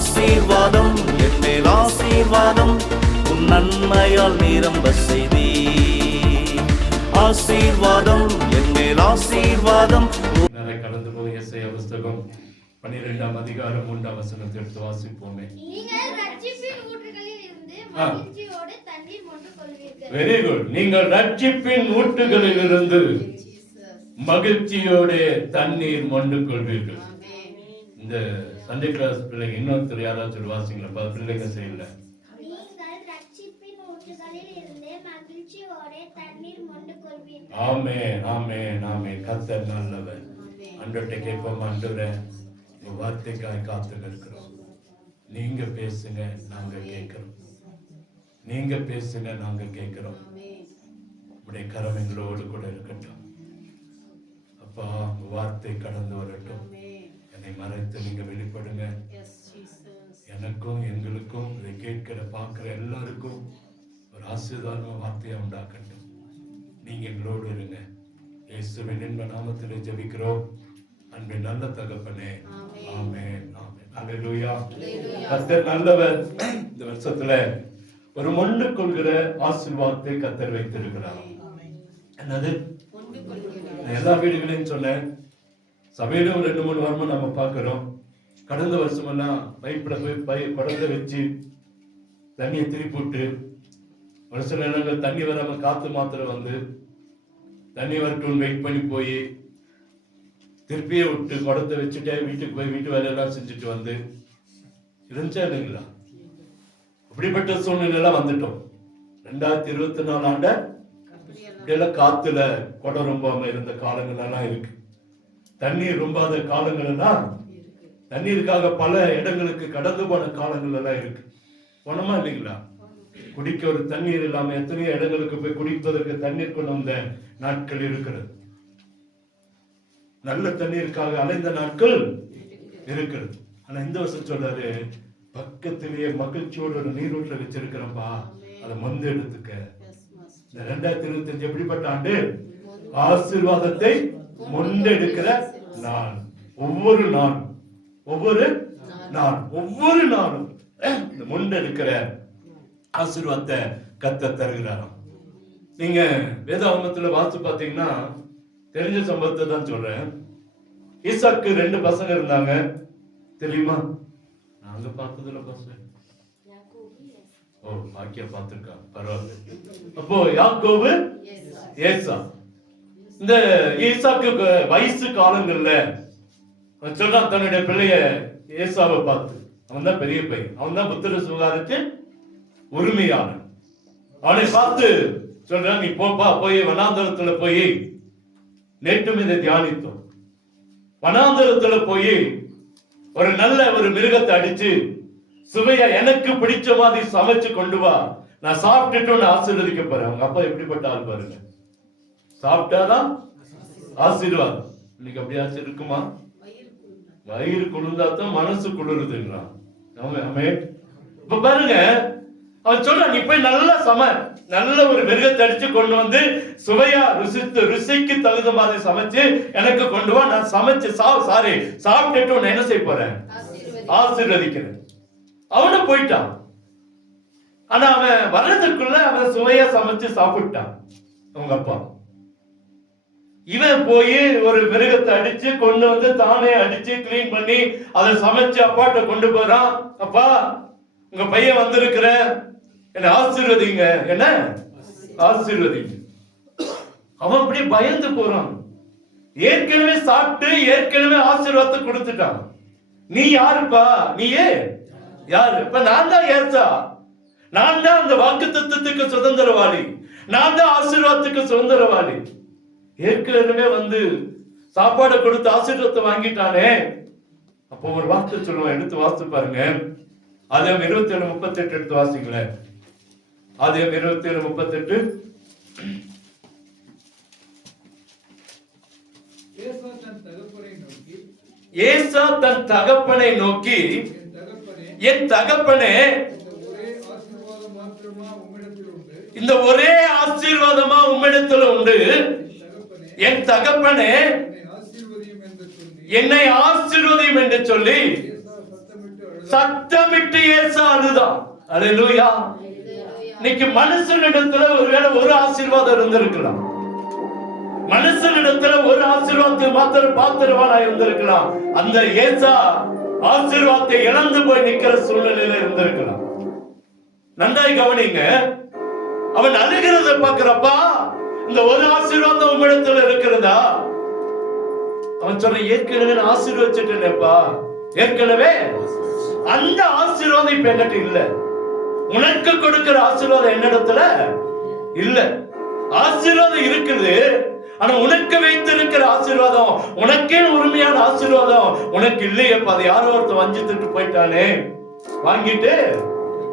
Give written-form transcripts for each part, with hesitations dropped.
ஆசீர்வாதம் என்மேல் ஆசீர்வாதம் உன் நன்மையால் நிரம்ப செய்தி. ஆசீர்வாதம் என்மேல் ஆசீர்வாதம். கடந்து போய் எஸ்ஐயா புஸ்தகம் 12ஆம் அதிகாரம் 3ஆம் வசனத்தை எடுத்து வாசிப்போமே. Very good. நீங்கள் ரட்சிப்பின் ஊற்றுகளில் இருந்து மகிழ்ச்சியோட தண்ணீர் மொண்டு கொள்வீர்கள். இந்த சண்டே கிளாஸ் பிள்ளைங்க இன்னொருத்தர் யாராச்சும் வாசிங்களா? பிள்ளைங்க செய்யல. ஆமென் ஆமென் ஆமென். கர்த்தர் நல்லவர். ஆண்டவர்கிட்ட கேட்போம், ஆண்டவரே உங்க வார்த்தைக்காய் காத்து இருக்கிறோம். நீங்க பேசுங்க, நாங்க கேட்கிறோம். நீங்க பேசுங்க, நாங்க கேட்கிறோம். உடைய கரம் எங்களோடு கூட இருக்கட்டும். அப்பா, உங்க வார்த்தை கடந்து வரட்டும். என்னை மறைத்து நீங்க வெளிப்படுங்க. எனக்கும் எங்களுக்கும் இதை கேட்கிற பார்க்கிற எல்லாருக்கும் ஒரு ஆசீர்வாதமான வார்த்தையை உண்டாக்கட்டும். நீங்க எங்களோடு இருங்க. இயேசுவின் இன்ப நாமத்திலே ஜெபிக்கிறோம் அன்பின் நல்ல தகப்பனே. ஆமென் ஆமென். அல்லேலூயா. கர்த்தர் நல்லவர். இந்த வருஷத்துல ஒரு மொண்டு கொள்கிற ஆசீர்வாதத்தை கர்த்தர் வைத்திருக்கிறார். என்னது? எல்லா வீடுகளையும் சொன்னேன். சபையிலும் 2-3 வாரமா நம்ம பார்க்கிறோம். கடந்த வருஷமெல்லாம் பைப்பில் போய் குடத்தை வச்சு தண்ணியை திருப்பி விட்டு, ஒரு சில நேரங்கள் தண்ணி வராம காத்து மாத்திரம் வந்து தண்ணி வரட்டும் வெயிட் பண்ணி போய் திருப்பியே விட்டு குடத்தை வச்சுட்டே வீட்டுக்கு போய் வீட்டு வேலையெல்லாம் செஞ்சுட்டு வந்து இருந்துச்சா இல்லைங்களா? அப்படிப்பட்ட சூழ்நிலையெல்லாம் வந்துட்டோம். 2024 ஆண்ட இப்படியெல்லாம் காத்துல குடம் ரொம்பாம இருந்த காலங்கள் எல்லாம் இருக்கு. தண்ணீர் ரொம்பாத காலங்கள் எல்லாம், தண்ணீருக்காக பல இடங்களுக்கு கடந்து போன காலங்கள் எல்லாம் இருக்கு. போனோமா இல்லைங்களா? குடிக்க ஒரு தண்ணீர் இல்லாம எத்தனையோ இடங்களுக்கு போய் குடிப்பதற்கு தண்ணீர் கொண்டு வந்த நாட்கள் இருக்கிறது. நல்ல தண்ணீருக்காக அலைந்த நாட்கள் இருக்கிறது. ஆனா இந்த வருஷம் சொல்றாரு, பக்கத்திலேயே மகிழ்ச்சியோட ஒரு நீரூற்ற வச்சிருக்கிறப்பா, அதை மந்து எடுத்துக்க. இந்த 2025 எப்படிப்பட்ட ஆண்டு? ஆசீர்வாதத்தை முன்னெடுக்கிற நாள். ஒவ்வொரு நாளும் இந்த முன்னெடுக்கிற ஆசீர்வாதத்தை கர்த்தர் தருகிறாராம். நீங்க வேதாகமத்துல வாசிச்சு பார்த்தீங்கன்னா தெரிஞ்ச சம்பவத்தை தான் சொல்றேன். ஈசாக்கு 2 பசங்க இருந்தாங்க, தெரியுமா? நாங்க பார்த்ததுல பசங்க. ஓ, பாக்கியா பார்த்திருக்கா, பரவாயில்ல. அப்போ யாக்கோபு, ஏசா. இந்த ஈசாக்கு வயசு காலங்கள்ல சொல்றான் தன்னுடைய பிள்ளைய ஏசாவை பார்த்து, அவன் தான் பெரிய பையன், அவன் தான் புத்திர சுகாரத்து உரிமையாளன். அவனை பார்த்து சொல்றான், நீ போப்பா, போய் வனாந்தரத்துல போய், நேற்றும் இதை தியானித்தோம், வனாந்தரத்துல போய் ஒரு நல்ல ஒரு மிருகத்தை அடிச்சு சுவையா எனக்கு பிடிச்ச மாதிரி சமைச்சு கொண்டு வா, நான் சாப்பிட்டுட்டு ஆசீர்வதிக்க போறேன். அவங்க அப்பா எப்படிப்பட்ட ஆள் பாருங்க. சாப்பிட்டாதான் ஆசீர்வாதம். இன்னைக்கு அப்படியாச்சும் இருக்குமா? வயிறு குளிர்ந்தாதான் மனசு குளிருதுன்றான். இப்ப பாருங்க, அவன் சொல்றான், நீ போய் நல்லா நல்ல ஒரு மிருகத்தை அடிச்சு கொண்டு வந்து சுவையா ருசிக்கு தகுந்த மாதிரி சமைச்சு எனக்கு கொண்டு வா, நான் சமைச்சு சாப்பிட்டுட்டு உன்னை என்ன செய்ய போறேன்? ஆசீர்வதிக்கிறேன். அவனு போயிட்டான். ஆனா அவன் வர்றதுக்குள்ள அவன் சுவையா சமைச்சு சாப்பிட்டான் அவங்க அப்பா. இவன் போய் ஒரு மிருகத்தை அடிச்சு கொண்டு வந்து தானே அடிச்சு கிளீன் பண்ணி அதை சமைச்சு அப்பாட்ட கொண்டு போறான். அப்பா, உங்க பையன் வந்திருக்கிற, என்ன ஆசீர்வதிங்க, என்ன ஆசீர்வதிங்க. அவன் அப்படி பயந்து போறான். ஏற்கனவே சாப்பிட்டு ஏற்கனவே ஆசீர்வாதத்தை கொடுத்துட்டான். நீ யாருப்பா? நீயே யாரு? இப்ப நான் தான் ஏசா, நான் தான் அந்த வாக்குத்தத்தத்துக்கு சுதந்திரவாளி, நான் தான் ஆசீர்வாதத்துக்கு சுதந்திரவாளி. ஏற்கனவே வந்து சாப்பாடை கொடுத்து ஆசீர்வாதத்தை வாங்கிட்டானே. அப்போ ஒரு வார்த்தை சொல்லுவான், எடுத்து வாசித்து பாருங்க. ஆதியாகமம் 27:38 எடுத்து வாசிங்களேன். ஆதியாகமம் 27:38. ஏசா தன் தகப்பனை நோக்கி, என் தகப்பனே, இந்த ஒரே ஆசீர்வாதமா உம்மிடத்தில் உண்டு. என் தகப்பனே, என்னை ஆசீர்வதியும் என்று சொல்லி சத்தமிட்டு ஏசா அழுதான். அல்லேலூயா. இன்னைக்கு மனுஷனிடத்துல ஒருவேளை ஒரு ஆசீர்வாதம் இருந்திருக்கலாம், மனுஷனிடத்துல ஒரு ஆசீர்வாதத்தை மாத்திரம் பாத்திரவானா இருந்திருக்கலாம். அந்த ஏசா ஆசீர்வாதத்தை இழந்து போய் நிக்கிற சூழ்நிலையில இருந்திருக்கலாம். நன்றாய் கவனிங்க. அவன் அழுகிறத பாக்குறப்பா, இந்த ஒரு ஆசீர்வாதம் உம்மிடத்துல இருக்கிறதா? அவன் சொல்ற, ஏற்கனவே நான் ஆசீர்வச்சிட்டேனேப்பா, ஏற்கனவே அந்த ஆசீர்வாதம் இப்ப என்கிட்ட இல்ல. உனக்கு கொடுக்கிற ஆசீர்வாதம் என்னிடத்துல இல்ல. ஆசீர்வாதம் இருக்குது, ஆனா உனக்கு வைத்திருக்கிற ஆசீர்வாதம், உனக்கே உரிமையான ஆசீர்வாதம் உனக்கு இல்லையப்பா. அது யாரோ ஒருத்தர் வஞ்சித்துட்டு போயிட்டானே, வாங்கிட்டு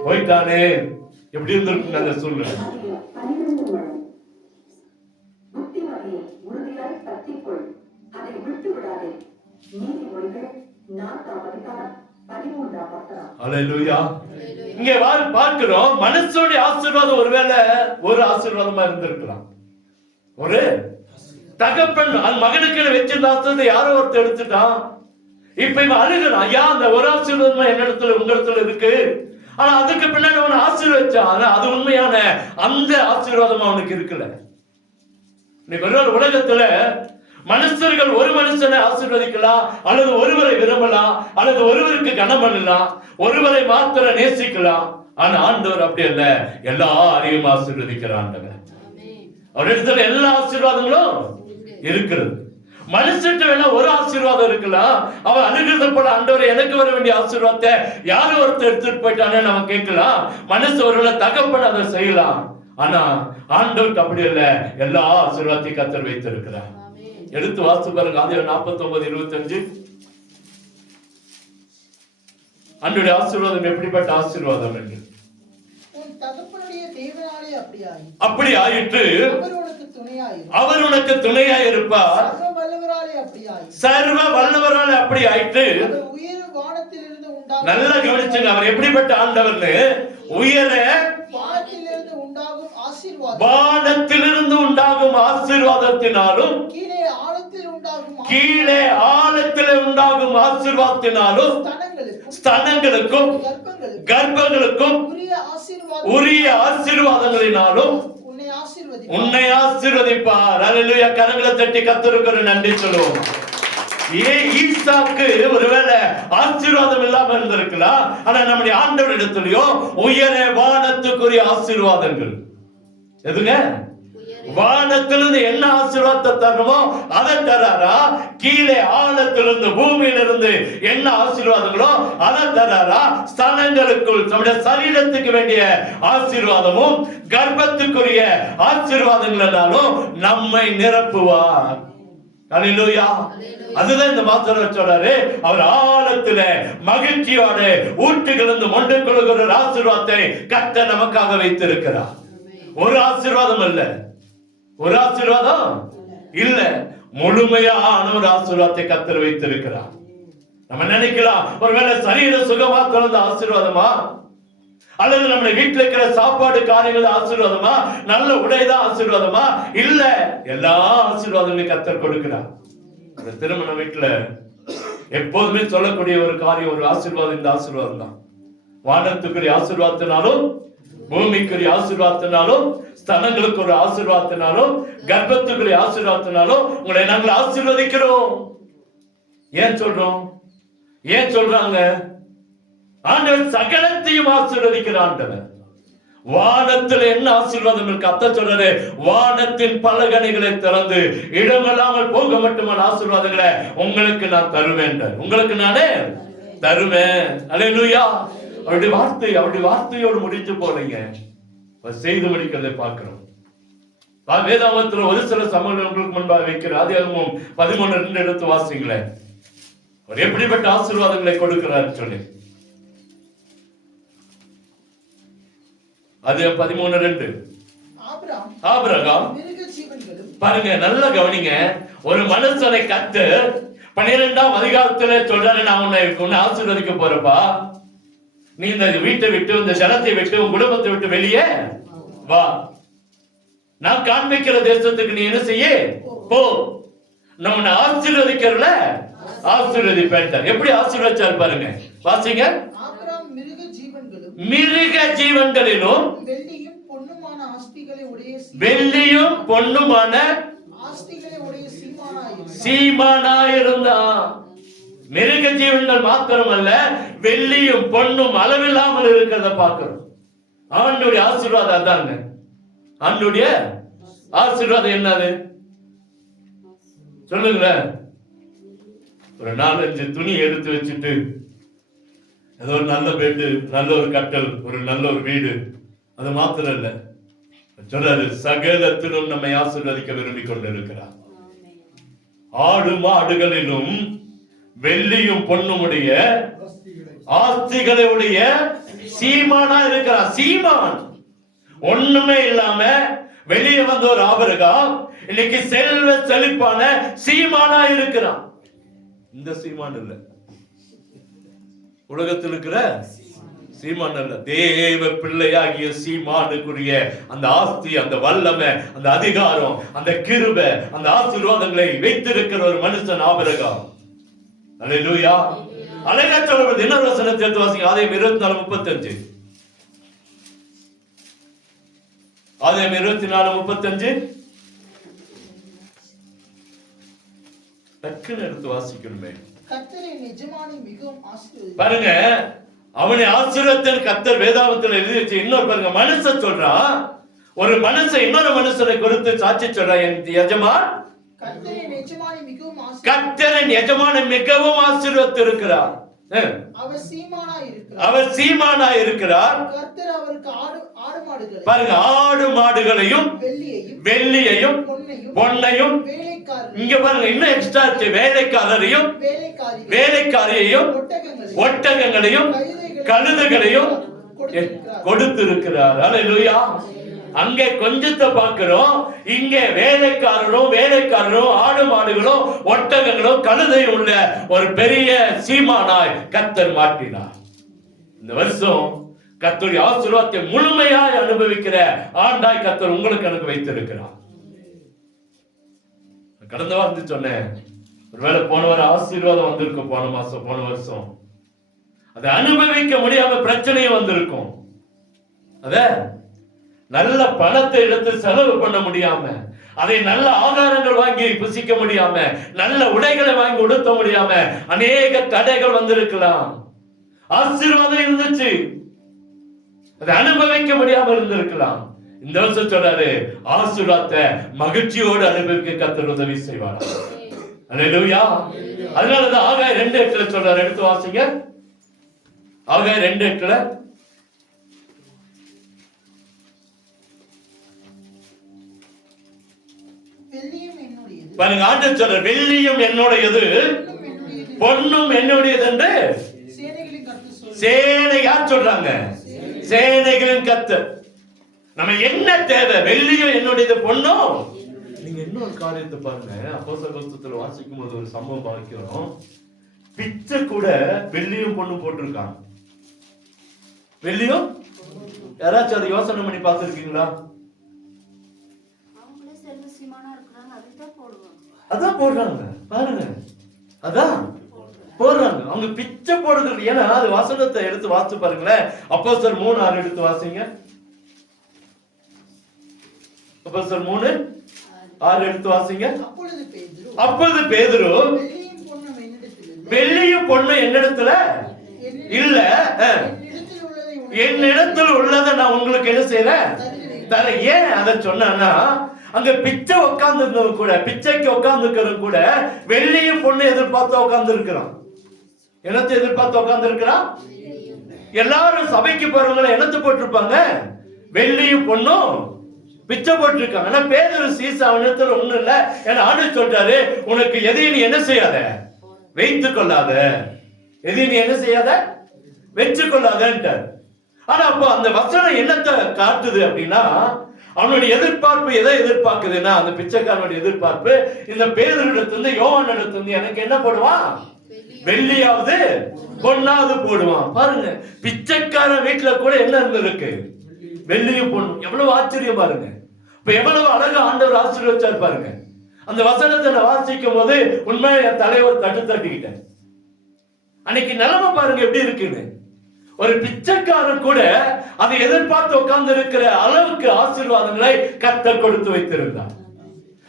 போயிட்டானே. எப்படி இருந்திருக்கு அந்த சூழ்நிலை? அல்லேலூயா. இங்கே பார்க்கிறோம், மனுஷனுடைய ஆசீர்வாதம் ஒருவேளை ஒரு ஆசீர்வாதமா இருந்திருக்கலாம். ஒரு தகப்பன் மகனுக்கு வச்சிருந்த ஆசீர்வாதத்தை யாரோ ஒருத்தர் எடுத்துட்டான். இப்ப இவன் அழுகிறான், ஐயா அந்த ஒரு ஆசீர்வாதமா என்னிடத்துல உங்க இடத்துல இருக்கு, ஆனா அதுக்கு பின்னாடி அவன் ஆசீர்வச்சான், அது உண்மையான அந்த ஆசீர்வாதம் அவனுக்கு இருக்குல்ல. நீ உலகத்துல மனுஷர்கள் ஒரு மனுஷனை ஆசீர்வதிக்கலாம், அல்லது ஒருவரை விரும்பலாம், அல்லது ஒருவருக்கு கனம் பண்ணலாம், ஒருவரை மாத்திர நேசிக்கலாம். ஆனா ஆண்டவர் அப்படி அல்ல, எல்லாரையும் ஆசீர்வதிக்கிறார் ஆண்டவர். அவரிடத்துல எல்லா ஆசீர்வாதங்களும் இருக்கிறது. மனுஷன் வேணா ஒரு ஆசீர்வாதம் இருக்கலாம். அவன் அழுகிறது போல, ஆண்டவரை எனக்கு வர வேண்டிய ஆசீர்வாதத்தை யாரோ ஒருத்தர் எடுத்துட்டு போயிட்டானே நம்ம கேட்கலாம். மனுஷ ஒருவேளை தகப்பன் அதை செய்யலாம். ஆனா ஆண்டவருக்கு அப்படி இல்ல, எல்லா ஆசீர்வாதத்தையும் கர்த்தர் வைத்திருக்கிறார். எடுத்து வாசித்து பாருங்க, ஆதியாகமம் 49:25. ஆண்டவருடைய ஆசீர்வாதம் எப்படிப்பட்ட ஆசீர்வாதம் என்று. அப்படி ஆயிற்று, அவர் உனக்கு துணையாய் இருப்பார், சர்வ வல்லவராலே அப்படி ஆயிற்று. நல்லா கவனிச்சுங்க, அவர் எப்படிப்பட்ட ஆண்டவர்னு. உயர வானத்திலிருந்து உண்டாகும் ஆசீர்வாதத்தினாலும் கீழே ஆழத்திலே உண்டாகும் ஆசீர்வாதத்தினாலும் ஸ்தனங்களுக்கும் கர்ப்பங்களுக்கும் உரிய ஆசீர்வாதங்களினாலும் உன்னை ஆசீர்வதிப்பார். அல்லேலூயா. கரங்களை தட்டி கர்த்தருக்கு நன்றி சொல்லுவோம். ஈசாக்கு ஒருவேளை ஆசீர்வாதம் இல்லாம இருந்திருக்கலாம், ஆனா நம்முடைய ஆண்டவரிடத்திலயோ உயர வானத்துக்குரிய ஆசீர்வாதங்கள். எதுங்க? வானத்திலிருந்து என்ன ஆசீர்வாதத்தை தரணுமோ அதை தராரா? கீழே ஆழத்திலிருந்து பூமியிலிருந்து என்ன ஆசீர்வாதங்களோ அதை தராரா? ஸ்தனங்களுக்குள் நம்முடைய சரீரத்துக்கு வேண்டிய ஆசீர்வாதமும் கர்ப்பத்துக்குரிய ஆசீர்வாதங்களாலும் நம்மை நிரப்புவார். அல்லேலூயா. அதுதான் இந்த மாத்திரம் சொல்றாரு, அவர் ஆழத்துல மகிழ்ச்சியோட ஊற்றுகளிலிருந்து மொண்டு கொள்கிற ஆசீர்வாதத்தை கர்த்தர் நமக்காக வைத்திருக்கிறார். ஒரு ஆசீர்வாதம் அல்ல, ஒரு ஆசீர்வாதம் இல்ல, முழுமையான ஒரு ஆசீர்வாதத்தை கர்த்தர் வைத்திருக்கிறார். நம்ம நினைக்கலாம், ஒருவேளை சரீர சுகமா தொடர்ந்த ஆசீர்வாதமா, அல்லது நம்ம வீட்டுல இருக்கிற சாப்பாடு காரியங்கள் ஆசீர்வாதமா, நல்ல உடைதான் ஆசீர்வாதமா? இல்ல, எல்லா ஆசீர்வாதங்களையும் கர்த்தர் கொடுக்கிறார். அந்த திருமண வீட்டுல எப்போதுமே சொல்லக்கூடிய ஒரு காரியம், ஒரு ஆசீர்வாதம் இந்த ஆசீர்வாதம் தான். வானத்துக்குரிய ஆசீர்வாதத்தினாலும் பூமிக்குரிய ஆசீர்வாதத்தினாலும் ஸ்தனங்களுக்கு ஒரு ஆசீர்வாதத்தினாலும் கர்ப்பத்துக்குரிய ஆசீர்வாதத்தினாலும் உங்களை நாங்கள் ஆசீர்வதிக்கிறோம். ஏன் சொல்றோம்? ஏன் சொல்றாங்க? ஆண்டவர் சகலத்தையும் ஆசீர்வதிக்கிற ஆண்டவர். வானத்தில் என்ன ஆசீர்வாதம் இருக்கு? அத்த சொல்றாரு, வானத்தின் பலகணிகளை திறந்து இடமில்லாமல் போக மட்டுமான ஆசீர்வாதங்களை உங்களுக்கு நான் தருவேன், உங்களுக்கு நானே தருவேன். அல்லேலூயா. அவருடைய வார்த்தை, அவருடைய வார்த்தையோடு முடித்து போறீங்க, செய்து முடிக்கிறதை பார்க்கிறோம். வேதாகமத்தில் ஒரு சில சம்பவங்களுக்கு முன்பாக வைக்கிற ஆதியாகமம் 13:2 எடுத்து வாசிங்களேன். அவர் எப்படிப்பட்ட ஆசீர்வாதங்களை கொடுக்கிறார் சொல்லி. அது 13:2. ஆபிரகாம் பாருங்க, நல்ல கவனிங்க. ஒரு மனுஷனை கத்து 12ஆம் அதிகாரத்துல சொல்றாரு, நான் உன்னை ஆசீர்வதிக்க போறப்பா, நீ இந்த வீட்டை விட்டு, இந்த ஜனத்தை விட்டு, உன் குடும்பத்தை விட்டு வெளியே வா, நான் காண்பிக்கிற தேசத்துக்கு நீ என்ன செய்ய போ, நான் உன்னை ஆசீர்வதிக்கிறல ஆசீர்வதிப்பேன். எப்படி ஆசீர்வதிச்சார் பாருங்க, வாசிங்க. மிருக ஜீவன்களிலும் வெள்ளியும் பொன்னுமான சீமானாயிருந்தான். மிருக ஜீவன்கள் மாத்திரமல்ல, வெள்ளியும் பொன்னும் அளவில்லாமல் இருக்கிறத பார்க்கிறோம். ஆண்டவருடைய ஆசீர்வாதம் அதாங்க. ஆண்டவருடைய ஆசீர்வாதம் என்னது சொல்லுங்களேன். ஒரு 4-5 துணி எடுத்து வச்சுட்டு ஏதோ ஒரு நல்ல பெட்டு, நல்ல ஒரு கட்டல், ஒரு நல்ல ஒரு வீடு, அது மாத்திரம் இல்ல சொல்றாரு, சகலத்திலும் நம்மை ஆசீர்வதிக்க விரும்பி கொண்டிருக்கிறார். ஆடு மாடுகளிலும் வெள்ளியும் பொண்ணுமுடைய ஆஸ்திகளுடைய சீமானா இருக்கிறார். சீமான் ஒண்ணுமே இல்லாம வெளியே வந்த ஒரு ஆபிரகாம் இன்னைக்கு செல்வ செழிப்பான சீமானா இருக்கிறான். இந்த சீமான் இல்ல, உலகத்தில் இருக்கிற சீமான் அல்ல, தேவ பிள்ளையாகிய சீமானுக்குரிய அந்த ஆஸ்தி, அந்த வல்லமை, அந்த அதிகாரம், அந்த கிருபை, அந்த ஆசீர்வாதங்களை வைத்திருக்கிற ஒரு மனுஷன் ஆபிரகாம். அல்லேலூயா. அழகா சொல்றது இன்னொரு வசனத்தை எடுத்து வாசிங்க. ஆதியாகமம் 24:35. ஆதியாகமம் 24:35 டக்குன்னு எடுத்து வாசிக்கணுமே. பாருங்க, அவனை ஆசீர்வதித்த கர்த்தர் வேதாகமத்தில் எழுதி வச்சு இன்னொரு பாருங்க, மனுஷன் சொல்றான், ஒரு மனுஷன் இன்னொரு மனுஷனை குறித்து சாட்சி சொல்றான், என் எஜமான் கர்த்தரின் எஜமானை மிகவும் ஆசீர்வதித்திருக்கிறார். அவர் சீமானா இருக்கிறார். பாருங்க, ஆடு மாடுகளையும் வெள்ளியையும் பொன்னையும், இங்க பாருங்க இன்னும் எக்ஸ்ட்ரா வேலைக்காரரையும் வேலைக்காரியையும் ஒட்டகங்களையும் கழுதைகளையும் கொடுத்திருக்கிறார். அல்லேலூயா. அங்கே கொஞ்சத்தை பார்க்கிறோம், இங்க வேலைக்காரரும் ஆடு மாடுகளும் ஒட்டகங்களும் கழுதையும் உள்ள ஒரு பெரிய சீமானாய் கர்த்தர் மாற்றினார். இந்த வருஷம் கர்த்தருடைய ஆசீர்வாதத்தை முழுமையாய் அனுபவிக்கிற ஆண்டாய் கர்த்தர் உங்களுக்கு எனக்கு வைத்திருக்கிறார். கடந்த வாரத்தில் சொன்னேன், ஒருவேளை போன வாரம் ஆசீர்வாதம் வந்திருக்கும், போன வருஷம் அதை அனுபவிக்க முடியாம பிரச்சனையும் வந்திருக்கும். அத நல்ல பணத்தை எடுத்து செலவு பண்ண முடியாம, அதை நல்ல ஆகாரங்கள் வாங்கி புசிக்க முடியாம, நல்ல உடைகளை வாங்கி உடுத்த முடியாம அநேக தடைகள் வந்திருக்கலாம். ஆசீர்வாதம் இருந்துச்சு, அதை அனுபவிக்க முடியாம இருந்திருக்கலாம். இந்த வருஷம் சொல்றாரு, ஆசீர்வாதத்தை மகிழ்ச்சியோடு அனுபவிக்க கர்த்தர் உதவி செய்வார். அல்லேலூயா. அதனாலதான் ஆகாய் 2:8 சொல்றாரு, எடுத்து வாசிங்க. ஆகாய் 2:8 பாருங்க, ஆண்டவர் சொல்ற, வெள்ளியும் என்னுடையது பொன்னும் என்னுடையது என்று சேனையா சொல்றாங்க. சேனைகளின் கர்த்தர். நம்ம என்ன தேவை? வெள்ளியும் என்னுடையது பொன்னும். நீங்க இன்னொரு காரியத்தை பாருங்க, அப்போஸ்தலர் புத்தகத்துல வாசிக்கும் போது ஒரு சம்பவம் பார்க்கிறோம். பிச்சை கூட வெள்ளியும் பொண்ணும் போட்டிருக்காங்க. வெள்ளியும், யாராச்சும் அதை யோசனை பண்ணி பார்த்திருக்கீங்களா? அதான் போடுறாங்க பாருங்க, அதான் போடுறாங்க. அவங்க பிச்சை போடுறது. ஏன்னா அது வசனத்தை எடுத்து வாசிச்சு பாருங்களேன். அப்போஸ்தலர் 3:6 எடுத்து வாசிங்க. அப்போஸ்தலர் 3:6 எடுத்து வாசிங்க. அப்பொழுது பேதுரு, வெள்ளியும் பொண்ணும் என்னிடத்துல இல்ல, என்னிடத்தில் உள்ளதை நான் உங்களுக்கு என்ன செய்யறேன் தர. ஏன் அதை சொன்னா, அங்க பிச்சை உட்கார்ந்து இருந்தவங்க கூட, பிச்சைக்கு உட்கார்ந்து இருக்கிறவங்க கூட வெள்ளியும் பொண்ணு எதிர்பார்த்து உட்கார்ந்து இருக்கிறான். என்னத்தை எதிர்பார்த்து உட்கார்ந்து இருக்கிறான்? எல்லாரும் சபைக்கு போறவங்களை என்னத்து போட்டிருப்பாங்க? வெள்ளியும் பொண்ணும் பிச்சை போட்டிருக்காங்க. ஆனா பேதுரு சீசா அவனிடத்துல ஒண்ணும் இல்ல. ஏன்னா ஆண்டவர் சொல்றாரு, உனக்கு எதையும் நீ என்ன செய்யாத, வைத்துக் கொள்ளாத, எதையும் நீ என்ன செய்யாத, வச்சுக் கொள்ளாதன்ட்டார். ஆனா அப்போ அந்த வசனம் என்னத்தை காட்டுது அப்படின்னா, அவனுடைய எதிர்பார்ப்பு எதை எதிர்பார்க்குதுன்னா, அந்த பிச்சைக்காரனுடைய எதிர்பார்ப்பு இந்த பேதுருவிடத்திலிருந்து யோவானிடத்திலிருந்து எனக்கு என்ன போடுவான்? வெள்ளியாவது பொண்ணாவது போடுவான். பாருங்க, பிச்சைக்காரன் வீட்டுல கூட என்ன இருந்திருக்கு? வெள்ளியும் பொண்ணும். எவ்வளவு ஆச்சரியம் பாருங்க. இப்ப எவ்வளவு அழகா ஆண்டவர் ஆசீர்வதிச்சார் பாருங்க. அந்த வசனத்தை நான் வாசிக்கும் போது உண்மையா என் தலைவர் தட்டுக்கிட்டேன். அன்னைக்கு நிலைமை பாருங்க எப்படி இருக்குன்னு. ஒரு பிச்சைக்காரன் கூட அதை எதிர்பார்த்து உட்கார்ந்து இருக்கிற அளவுக்கு ஆசீர்வாதங்களை கர்த்தர் கொடுத்து வைத்திருந்தார்.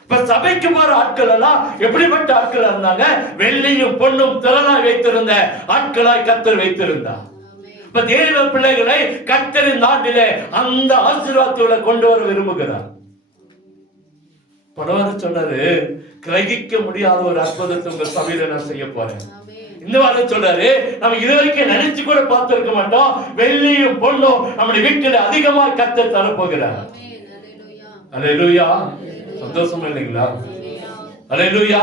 இப்ப சபைக்கு போற ஆட்கள் எல்லாம் எப்படிப்பட்ட ஆட்கள் இருந்தாங்க? வெள்ளியும் பொன்னும் திரளாய் வைத்திருந்த ஆட்களாய் கர்த்தர் வைத்திருந்தார். இப்ப தேவ பிள்ளைகளை கர்த்தரின் நாட்டிலே அந்த ஆசீர்வாதங்களை கொண்டு வர விரும்புகிறார். பணவர சொன்னாரு, கிரகிக்க முடியாத ஒரு அற்புதத்தை உங்க சபையில நான் செய்ய போறேன். இந்த வாரம் சொல்றாரு, நம்ம இதுவரைக்கும் நினைச்சு கூட பார்த்திருக்க மாட்டோம், வெள்ளியும் பொண்ணும் நம்முடைய வீட்டில் அதிகமா கர்த்தர் தரப்போகிறார். அல்லேலூயா. சந்தோஷமா இல்லைங்களா? அல்லேலூயா.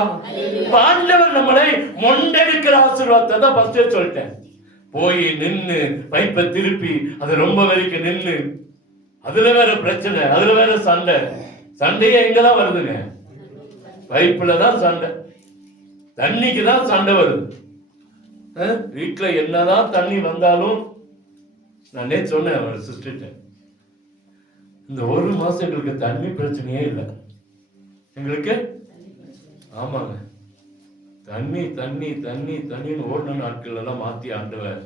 ஆண்டவர் நம்மளை மொண்டெடுக்கிற ஆசீர்வாதத்தை தான் ஃபர்ஸ்டே சொல்லிட்டேன். போய் நின்னு பைப்பை திருப்பி அது ரொம்ப வரைக்கும் நின்னு, அதுல வேற பிரச்சனை, அதுல வேற சண்டை. சண்டையே எங்கதான் வருதுங்க? பைப்புல தான் சண்டை, தண்ணிக்கு தான் சண்டை வருது. வீட்டுல என்னதான் தண்ணி வந்தாலும், நானே சொன்னேன் ஒரு சிஸ்டர்ட்ட, இந்த ஒரு மாசம் எங்களுக்கு தண்ணி பிரச்சனையே இல்லை எங்களுக்கு. ஆமாங்க, தண்ணி தண்ணி தண்ணி தண்ணின்னு ஓடின நாட்கள் எல்லாம் மாத்தி ஆண்டவர்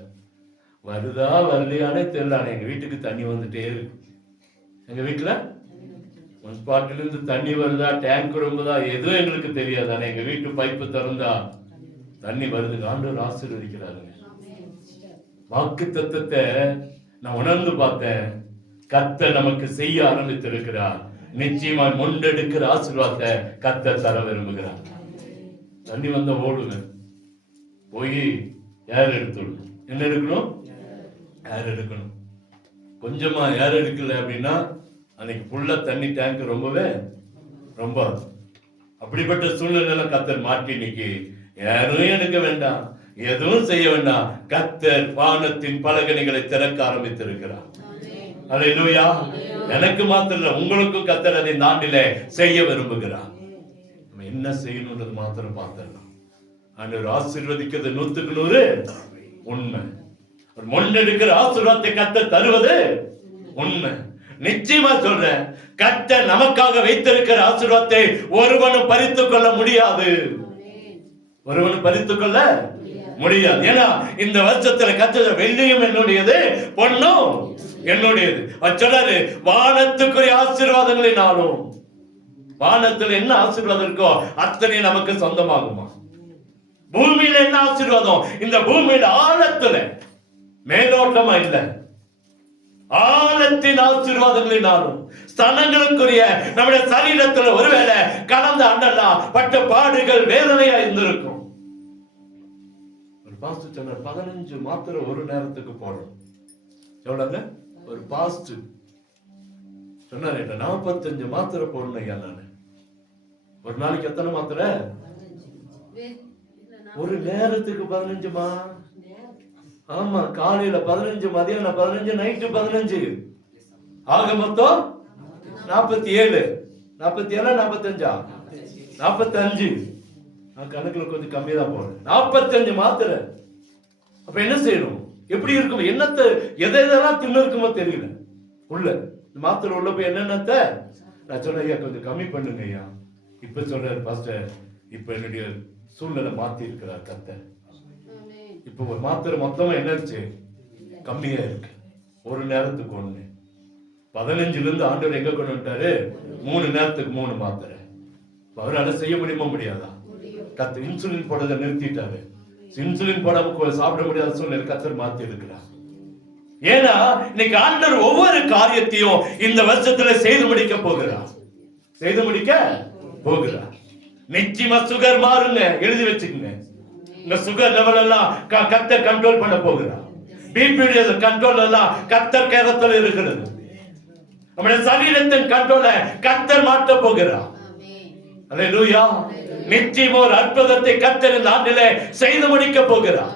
வருதா வரலையானே தெரியல. எங்க வீட்டுக்கு தண்ணி வந்துட்டே இருக்கு. எங்க வீட்டுல முன்பாட்டில இருந்து தண்ணி வருதா, டேங்க் ரொம்பதா, எதுவும் எங்களுக்கு தெரியாது. ஆனா எங்க வீட்டு பைப்பு திறந்தா தண்ணி வருது. ஆண்டவர் ஆசீர்வதிக்கிறாருங்க. வாக்கு தத்தத்தை நான் உணர்ந்து பார்த்தேன். கர்த்தர் நமக்கு செய்ய ஆரம்பித்திருக்கிறார். நிச்சயமா முண்டெடுக்கிற ஆசீர்வாதத்தை கர்த்தர் தர விரும்புகிறார். தண்ணி வந்த ஓடுங்க, போய் ஏர் எடுத்துடணும். என்ன எடுக்கணும்? ஏர் எடுக்கணும். கொஞ்சமா ஏர் எடுக்கல அப்படின்னா அன்னைக்கு ஃபுல்லா தண்ணி டேங்க் ரொம்பவே ரொம்ப. அப்படிப்பட்ட சூழ்நிலை கர்த்தர் மாற்றி இன்னைக்கு யாரும் எடுக்க வேண்டாம், எதுவும் செய்ய வேண்டாம். கர்த்தர் வானத்தின் பலகணிகளை திறக்க ஆரம்பித்திருக்கிறார். அல்லேலூயா. எனக்கு மாத்திரம் இல்ல, உங்களுக்கும் கர்த்தர் அதை நாட்டிலே செய்ய விரும்புகிறார். நம்ம என்ன செய்யணும்ன்றது மாத்திரம் பார்த்துடலாம். ஆண்டவர் ஆசீர்வதிக்கிறது 100க்கு 100 உண்மை. முன்னெடுக்கிற ஆசீர்வாதத்தை கர்த்தர் தருவது உண்மை. நிச்சயமா சொல்றேன், கர்த்தர் நமக்காக வைத்திருக்கிற ஆசீர்வாதத்தை ஒருவனும் பறித்துக் கொள்ள முடியாது. ஒருவனும் பறித்துக் கொள்ள முடியாது. ஏன்னா இந்த வருஷத்துல கர்த்தர் வெள்ளியும் என்னுடையது, பொன்னும் என்னுடையது. சொல்றாரு, வானத்துக்குரிய ஆசீர்வாதங்களினாலும், வானத்துல என்ன ஆசீர்வாதம் இருக்கோ அத்தனை நமக்கு சொந்தமாகுமா? பூமியில என்ன ஆசீர்வாதம்? இந்த பூமியில ஆழத்துல, மேலோட்டமா இல்ல, ஆழத்தின் ஆசீர்வாதங்களினாலும் ஸ்தனங்களுக்குரிய நம்முடைய சரீரத்துல ஒருவேளை கடந்த ஆண்டெல்லாம் பட்ட பாடுகள் வேதனையா இருந்திருக்கும். ஒரு பாஸ்ட் சொன்னார், 15 மாத்திரை ஒரு நேரத்துக்கு போடணும். எவ்வளவு? ஒரு பாஸ்ட் சொன்னார், 45 மாத்திரை போடணும் ஐயா. நானு ஒரு நாளைக்கு எத்தனை மாத்திரை? ஒரு நேரத்துக்கு 15மா? ஆமா, காலையில 15, மதியானம் 15, நைட்டு 15, ஆக மொத்தம் 47. 47 45? 45. நான் கணக்குல கொஞ்சம் கம்மி தான் போறேன். 45 மாத்திரை. அப்ப என்ன செய்யணும்? எப்படி இருக்கும்? என்னத்தை எதெல்லாம் தின்னு இருக்குமோ தெரியல. உள்ள மாத்திரை உள்ள போய் என்னென்னத்தை நான் சொன்னேன், ஐயா கொஞ்சம் கம்மி பண்ணுங்க ஐயா. இப்ப சொல்றாரு பாஸ்டர், இப்ப என்னுடைய சூழ்நிலை மாத்தி இருக்கிறார் கர்த்தர். இப்ப ஒரு மாத்திரை மொத்தமா என்னச்சு கம்மியா இருக்கு. ஒரு நேரத்துக்கு 1. 15ல இருந்து ஆண்டவர் எங்க கொண்டு வந்துட்டாரு? 3 நேரத்துக்கு 3 மாத்திரை. அவரால செய்ய முடியுமா? முடியாதா? கர்த்தர் இன்சுலின் போடுறதை நிறுத்திட்டாரு. இன்சுலின் போடாம சாப்பிட முடியாத சூழ்நிலை கர்த்தர் மாத்தி இருக்கிறார். ஏன்னா இன்னைக்கு ஆண்டவர் ஒவ்வொரு காரியத்தையும் இந்த வருஷத்துல செய்து முடிக்க போகிறார். செய்து முடிக்க போகிறார். நிச்சயமா சுகர் மாறுங்க, எழுதி வச்சுக்கோங்க. இந்த சுகர் லெவல் எல்லாம் கர்த்தர் கண்ட்ரோல் பண்ண போகிறார். பிபி கண்ட்ரோல் எல்லாம் கர்த்தர் கரத்தில் இருக்கிறது. நம்முடைய சரீரத்தின் கண்ட்ரோலை கர்த்தர் மாற்ற போகிறார். அல்லேலூயா. நிச்சயமா ஒரு அற்புதத்தை கர்த்தர் இந்த ஆண்டிலே செய்து முடிக்க போகிறார்.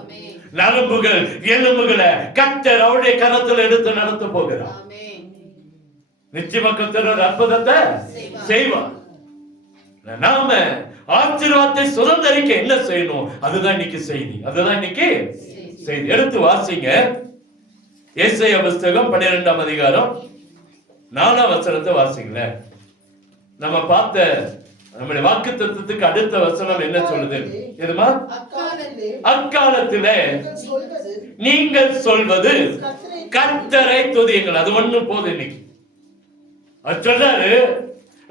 நரம்புகள் எலும்புகளை கர்த்தர் அவருடைய கரத்தில் எடுத்து நடத்த போகிறார். நிச்சயமா கர்த்தர் ஒரு அற்புதத்தை செய்வார். நாம ஆசீர்வாதத்தை சுதந்திரிக்க என்ன செய்யணும்? அதுதான் இன்னைக்கு செய்தி. அதுதான் இன்னைக்கு செய்தி. எடுத்து வாசிங்க. ஏசாயா புத்தகம் 12ஆம் அதிகாரம் 4ஆம் வசனத்தை வாசிங்களேன். நம்ம பார்த்த நம்முடைய வாக்குத்தத்தத்துக்கு அடுத்த வசனம் என்ன சொல்லுது? எதுமா? அக்காலத்திலே நீங்கள் சொல்வது கர்த்தரை துதியுங்கள். அது ஒண்ணும் போதும். இன்னைக்கு அது சொல்றாரு,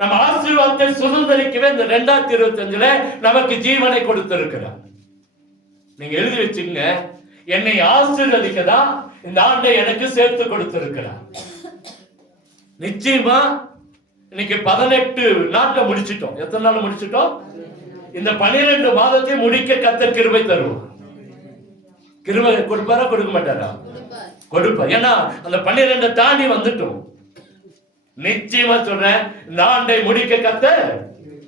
நம்ம ஆசீர்வாதத்தை சுதந்திரிக்கவே இந்த 2025 நமக்கு ஜீவனை கொடுத்திருக்கிறார். நீங்க எழுதி வச்சுங்க, என்னை ஆசீர்வதிக்கதான் இந்த ஆண்டை எனக்கு சேர்த்து கொடுத்திருக்கிறார். நிச்சயமா இன்னைக்கு 18 நாட்கள் முடிச்சிட்டோம். எத்தனை நாள் முடிச்சிட்டோம்? இந்த 12 மாதத்தை முடிக்க கர்த்தர் கிருபை தருவார். கிருபை கொடுப்பாரா கொடுக்க மாட்டாரா? கொடுப்பார். ஏன்னா அந்த 12 தாண்டி வந்துட்டோம். நிச்சயமா சொல்றேன், இந்த ஆண்டை முடிக்க கர்த்தர்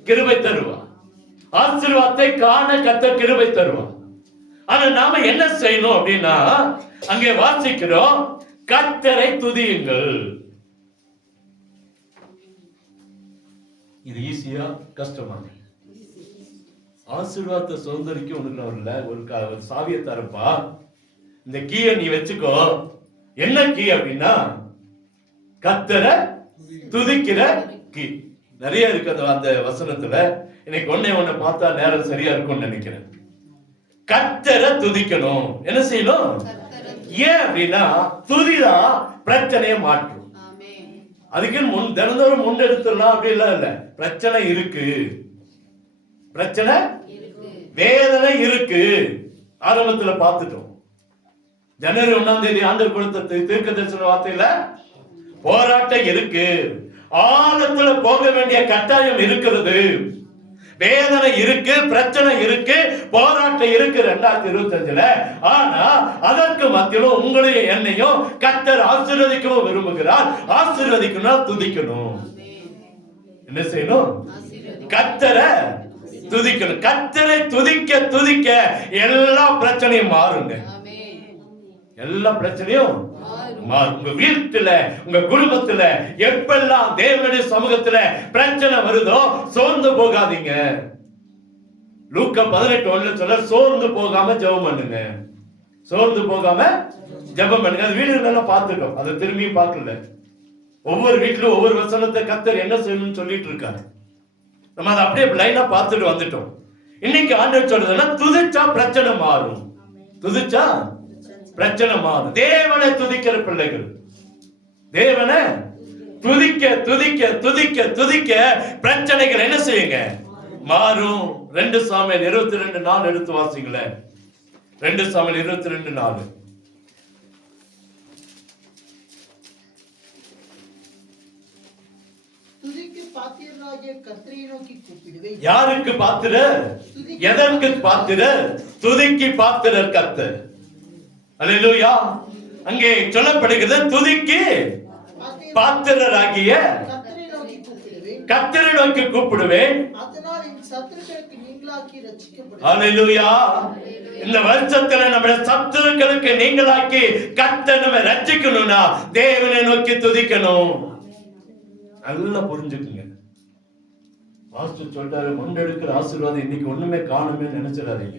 கிருபை தருவார். ஆசீர்வாதத்தை காண கர்த்தர் கிருபை தருவார். ஆனா நாம என்ன செய்யணும் அப்படின்னா, அங்கே வாசிக்கிறோம், கர்த்தரை துதியுங்கள். இது ஈஸியா கஷ்டமா? ஆசீர்வாதத்தை சுதந்திரிக்க உனக்கு ஒரு சாவியை தரப்பா, இந்த கீயை நீ வச்சுக்கோ. என்ன கீ அப்படின்னா, கர்த்தரை துதிக்கிற கீ. நிறைய இருக்கு அந்த வசனத்துல. இன்னைக்கு ஒண்ணு பார்த்தா நேரம் சரியா இருக்கும்னு நினைக்கிறேன். கர்த்தரை துதிக்கணும். என்ன செய்யணும்? ஏன் அப்படின்னா, துதிதான் பிரச்சனையை மாற்றும். அதுக்கு தினந்தோறும் முன்னெடுத்துடலாம் அப்படி இல்ல. பிரச்சனை இருக்கு, பிரச்சனை வேதனை இருக்கு. ஆரம்பத்துல பார்த்துட்டோம். ஜனவரி 1ஆம் தேதி ஆண்டவர் கொடுத்த தீர்க்க தரிசன வார்த்தையில போராட்டம் இருக்கு, ஆழத்துல போக வேண்டிய கட்டாயம் இருக்கிறது, வேதனை இருக்கு, பிரச்சனை இருக்கு, போராட்டம் இருக்கு 2025. ஆனா அதற்கு மத்தியிலும் உங்களையும் என்னையும் கர்த்தர் ஆசீர்வதிக்கவும் விரும்புகிறார். ஆசீர்வதிக்கணும், துதிக்கணும். என்ன செய்யணும்? கர்த்தரை துதிக்கணும். கர்த்தரை துதிக்க துதிக்க எல்லா பிரச்சனையும் மாறுங்க. எல்லா பிரச்சனையும் மாறும். உங்க வீட்டுல, உங்க குடும்பத்துல எப்பெல்லாம் தேவனுடைய சமூகத்துல பிரச்சனை வருதோ சோர்ந்து போகாதீங்க. லூக்கா 18:1 சொல்ல, சோர்ந்து போகாம ஜெபம் பண்ணுங்க. சோர்ந்து போகாம ஜெபம் பண்ணுங்க. அது வீடுகளெல்லாம் பார்த்துட்டோம், அதை திரும்பியும் பார்க்கல. ஒவ்வொரு வீட்டிலும் ஒவ்வொரு வசனத்தை கர்த்தர் என்ன செய்யணும்னு சொல்லிட்டு இருக்காரு. நம்ம அதை அப்படியே லைனா பார்த்துட்டு வந்துட்டோம். இன்னைக்கு ஆண்டவர் சொல்றதுன்னா, துதிச்சா பிரச்சனை மாறும். துதிச்சா பிரச்சனை மாறும். தேவனை துதிக்கிற பிள்ளைகள், தேவனை துதிக்க துதிக்க துதிக்க துதிக்க பிரச்சனைகள் என்ன செய்யுங்க? மாறும். 2 சாமுவேல் 22:4 எடுத்து வாசிங்களேன். 2 சாமுவேல் 22:4. யாருக்கு பாத்திரர்? எதற்கு பாத்திரர்? துதிக்கு பாத்திரர் கர்த்தர். அல்லேலூயா. அங்கே சொல்லப்படுகிறது, துதிக்கு பாத்திரராகிய கர்த்தரை நோக்கி கூப்பிடுவேன். அல்லேலூயா. இந்த வருஷத்துல நம்ம சத்துருக்களுக்கு நீங்களாக்கி கர்த்தர் நம்ம ரட்சிக்கணும்னா தேவனை நோக்கி துதிக்கணும். நல்லா புரிஞ்சுக்குங்க. பாஸ்டர் சொல்றாரு, முன்னெடுக்கிற ஆசீர்வாதம் இன்னைக்கு ஒண்ணுமே காணுமே நினைச்சிடாதீங்க.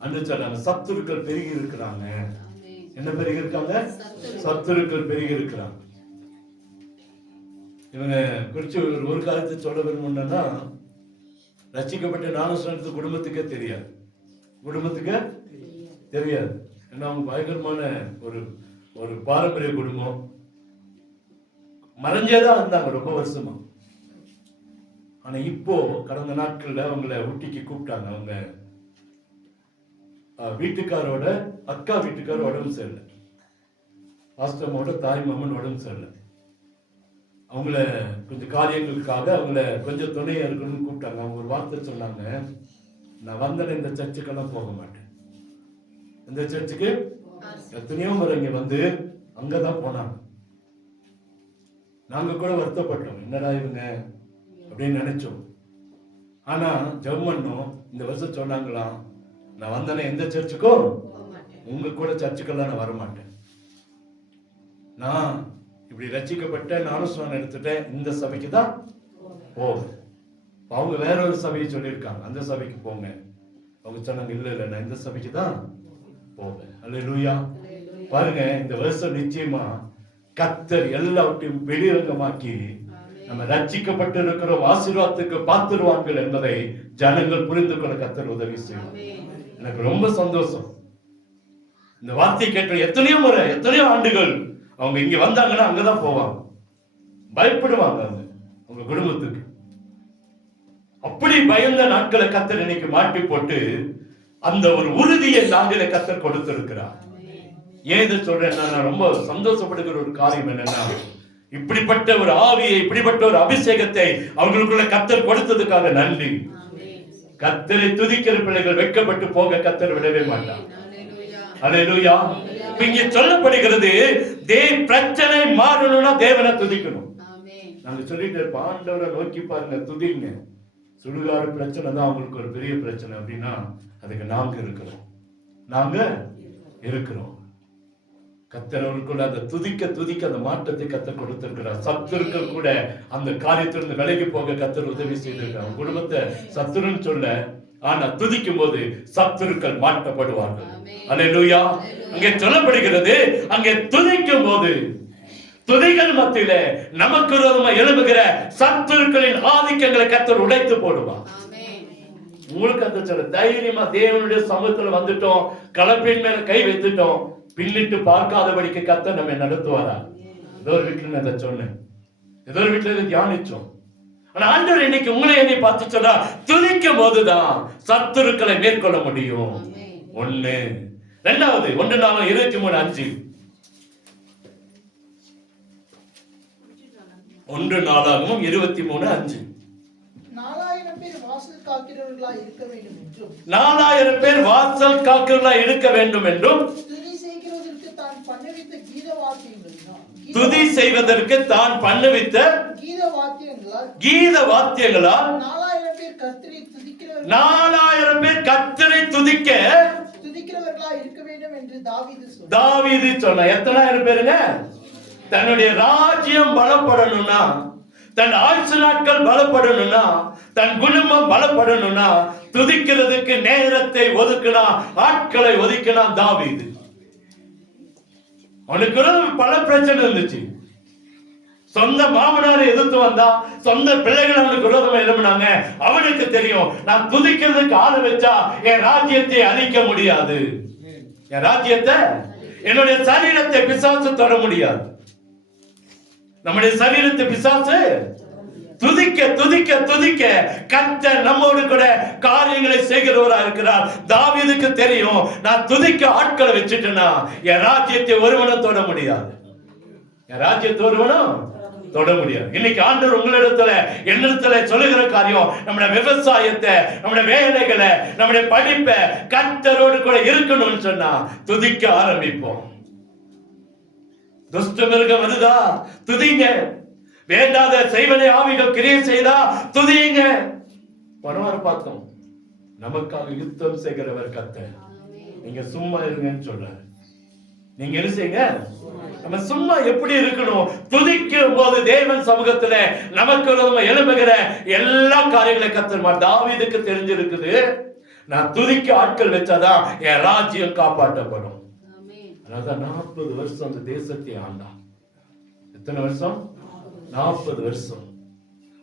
அன்று சொன்னாங்க, சத்துருக்கள் பெருகி இருக்கிறாங்க. என்ன பெருகி இருக்காங்க? சத்துருக்கள் பெருகி இருக்கிறாங்க. இவங்க குறிச்சு ஒரு காலத்தை சொல்ல விரும்புனா, ரசிக்கப்பட்ட ஞானஸ்நானத்து குடும்பத்துக்கே தெரியாது. குடும்பத்துக்கு தெரியாது. ஏன்னா அவங்க பயங்கரமான ஒரு பாரம்பரிய குடும்பம். மறைஞ்சேதான் இருந்தாங்க ரொம்ப வருஷமா. ஆனா இப்போ கடந்த நாட்கள்ல அவங்கள ஊட்டிக்கு கூப்பிட்டாங்க. அவங்க வீட்டுக்காரோட அக்கா வீட்டுக்காரர் உடம்பு சரியில்லை, பாஸ்டமோட தாய் மாமன் உடம்பு சரியில்லை. அவங்கள கொஞ்சம் காரியங்களுக்காக அவங்கள கொஞ்சம் துணையா இருக்கணும்னு கூப்பிட்டாங்க. அவங்க ஒரு வார்த்தை சொன்னாங்க, நான் வந்தேன் இந்த சர்ச்சுக்கெல்லாம் போக மாட்டேன். இந்த சர்ச்சுக்கு எத்தனையோ முறை இங்க வந்து அங்கதான் போனாங்க. நாங்க கூட வருத்தப்பட்டோம், என்னடா இவங்க அப்படின்னு நினைச்சோம். ஆனா ஜெபம் பண்ணோம். இந்த வருஷம் சொன்னாங்களாம், நான் வந்தேன் எந்த சர்ச்சுக்கும் உங்க கூட சர்ச்சுக்கெல்லாம் நான் வரமாட்டேன். நான் இப்படி ரசிக்கப்பட்ட ஞானஸ்நானம் எடுத்துட்டேன், இந்த சபைக்கு தான் போவேன். அவங்க வேற ஒரு சபையை சொல்லியிருக்காங்க, அந்த சபைக்கு போங்க. அவங்க சொன்னாங்க, இல்ல இல்ல நான் இந்த சபைக்கு தான் போவேன். அல்லேலூயா. பாருங்க, இந்த வருஷம் நிச்சயமா கர்த்தர் எல்லாவற்றையும் வெளிரங்கமாக்கி நம்ம ரட்சிக்கப்பட்டு இருக்கிறோம், ஆசீர்வாதத்துக்கு பாத்திருவார்கள் என்பதை ஜனங்கள் புரிந்து கொள்ள கர்த்தர் உதவி செய்யும். எனக்கு ரொம்ப சந்தோஷம். இந்த வார்த்தை கேட்ட எத்தனையோ முறை, எத்தனையோ ஆண்டுகள் அவங்க இங்க வந்தாங்கன்னா அங்கதான் போவாங்க, பயப்படுவாங்க அவங்க குடும்பத்துக்கு. அப்படி பயந்த நாட்களை கர்த்தர் இன்னைக்கு மாட்டி போட்டு அந்த ஒரு உறுதியை நாங்களே கர்த்தர் கொடுத்திருக்கிறார். ஏது சொல்றேன்னா, நான் ரொம்ப சந்தோஷப்படுகிற ஒரு காரியம் என்னன்னா, இப்படிப்பட்ட ஒரு ஆவியை, இப்படிப்பட்ட ஒரு அபிஷேகத்தை அவங்களுக்குள்ள கர்த்தர் கொடுத்ததுக்காக நன்றி. கர்த்தரை துதிக்கிற பிள்ளைகள் வெட்கப்பட்டு போக கர்த்தர் விடவே மாட்டார். அல்லேலூயா. இங்க சொல்லப்படுகிறது, பிரச்சனை மாறணும்னா தேவனை துதிக்கணும். நாங்க சொல்லிட்டு இருப்போம், ஆண்டவரை நோக்கி பாருங்க, துதிங்க. சுடுகாடு பிரச்சனை தான் அவங்களுக்கு ஒரு பெரிய பிரச்சனை அப்படின்னா அதுக்கு நாங்க இருக்கிறோம். கர்த்தர் அவர்களுக்குள்ள அந்த துதிக்க அந்த மாற்றத்தை கர்த்தர் கொடுத்திருக்கிறார். சத்துருக்கள் கூட அந்த காரியத்திலிருந்து விலகி போக கர்த்தர் உதவி செய்திருக்கிறார். குடும்பத்தை சத்துருன்னு சொல்ல, ஆனா துதிக்கும் போது சத்துருக்கள் மாற்றப்படுவார்கள். அல்லேலூயா. அங்கே சொல்லப்படுகிறது, அங்கே துதிக்கும் போது துதிகள் மத்தியில நமக்கு விரோதமாக எழும்புகிற சத்துருக்களின் ஆதிக்கங்களை கர்த்தர் உடைத்து போடுவார். உங்களுக்கு அந்த சொல்ல தைரியமா தேவனுடைய சமூகத்துல வந்துட்டோம், கலப்பின் மேல கை வைத்துட்டோம், பின்னிட்டு பார்க்காதபடிக்கு கர்த்தர் நம்ம நடத்துவாரா? ஏதோ ஒரு வீட்டுல நான் இதை சொன்னேன், ஏதோ ஒரு வீட்டுல இதை தியானிச்சோம். ஆனா ஆண்டவர் இன்னைக்கு உங்களை என்னை பார்த்து சொன்னா, துதிக்கும் போதுதான் சத்துருக்களை மேற்கொள்ள முடியும். ஒண்ணு. ரெண்டாவது, 1 நாளாகமும் 23:5 4000 பேர் வாசல் காக்கிறவர்களாய் இருக்க வேண்டும் என்றும் 4000 பேர் வாசல் காக்கிறவர்களாய் இருக்க வேண்டும் என்றும் துதி செய்கிறதற்கு தான் பண்ணுவித்த துதி செய்வதற்கு தான் பண்ணுவித்த கீத வாத்தியங்களால் 4000 பேர் கர்த்தரை துதிக்கிறவர்களாய் இருக்க வேண்டும் என்று தாவீது சொன்னார். எத்தனாயிரம் பேருங்க? தன்னுடைய ராஜ்யம் பலப்படணும்னா, தன் ஆயுசு நாட்கள் பலப்படணும்னா, தன் குடும்பம் பலப்படணும்னா துதிக்கிறதுக்கு நேரத்தை ஒதுக்கினா, ஆட்களை ஒதுக்கினா தாவீது. அவனுக்கு பல பிரச்சனை இருந்துச்சு. சொந்த மாமனாரை எதிர்த்து வந்தா, சொந்த பிள்ளைகள் அவனுக்கு விரோதமா எழுப்பினாங்க. அவனுக்கு தெரியும், நான் துதிக்கிறதுக்கு ஆளு வச்சா என் ராஜ்யத்தை அழிக்க முடியாது, என் ராஜ்யத்தை, என்னுடைய சரீரத்தை பிசாசு தொட முடியாது. நம்முடைய சரீரத்தை பிசாசு துதிக்க துதிக்க துதிக்க கர்த்தர் நம்மோடு கூட காரியங்களை செய்கிறவரா இருக்கிறார். தாவீதுக்கு தெரியும், நான் துதிக்க ஆட்களை வச்சுட்டேன்னா என் ராஜ்யத்தை ஒருவனும் தொட முடியாது, என் ராஜ்யத்தை ஒருவனும் தொட முடியாது. இன்னைக்கு ஆண்டவர் உங்களிடத்துல என்னிடத்துல சொல்லுகிற காரியம், நம்முடைய விவசாயத்தை, நம்முடைய வேலைகளை, நம்முடைய படிப்பை கர்த்தரோடு கூட இருக்கணும்னு சொன்னா துதிக்க ஆரம்பிப்போம். துஷ்ட மிருகம் வருதா, துதிங்க. வேண்டாத செய்வனை ஆவிகள் கிரியை செய்தா துதிங்க. பணவார பார்த்தோம், நமக்காக யுத்தம் செய்கிறவர் கர்த்தர். நீங்க சும்மா இருங்கன்னு சொல்றாரு. நீங்க என்ன செய்யுங்க? நம்ம சும்மா எப்படி இருக்கணும்? துதிக்கும் போது தேவன் சமூகத்துல நமக்கு எழும்புகிற எல்லா காரியங்களையும் கர்த்தர். தாவீதுக்கு தெரிஞ்சிருக்குது, நான் துதிக்க ஆட்கள் வச்சாதான் என் ராஜ்யம் காப்பாற்றப்படும். அதான் 40 வருஷம் அந்த தேசத்தை ஆண்டான். எத்தனை வருஷம்? 40 வருஷம்.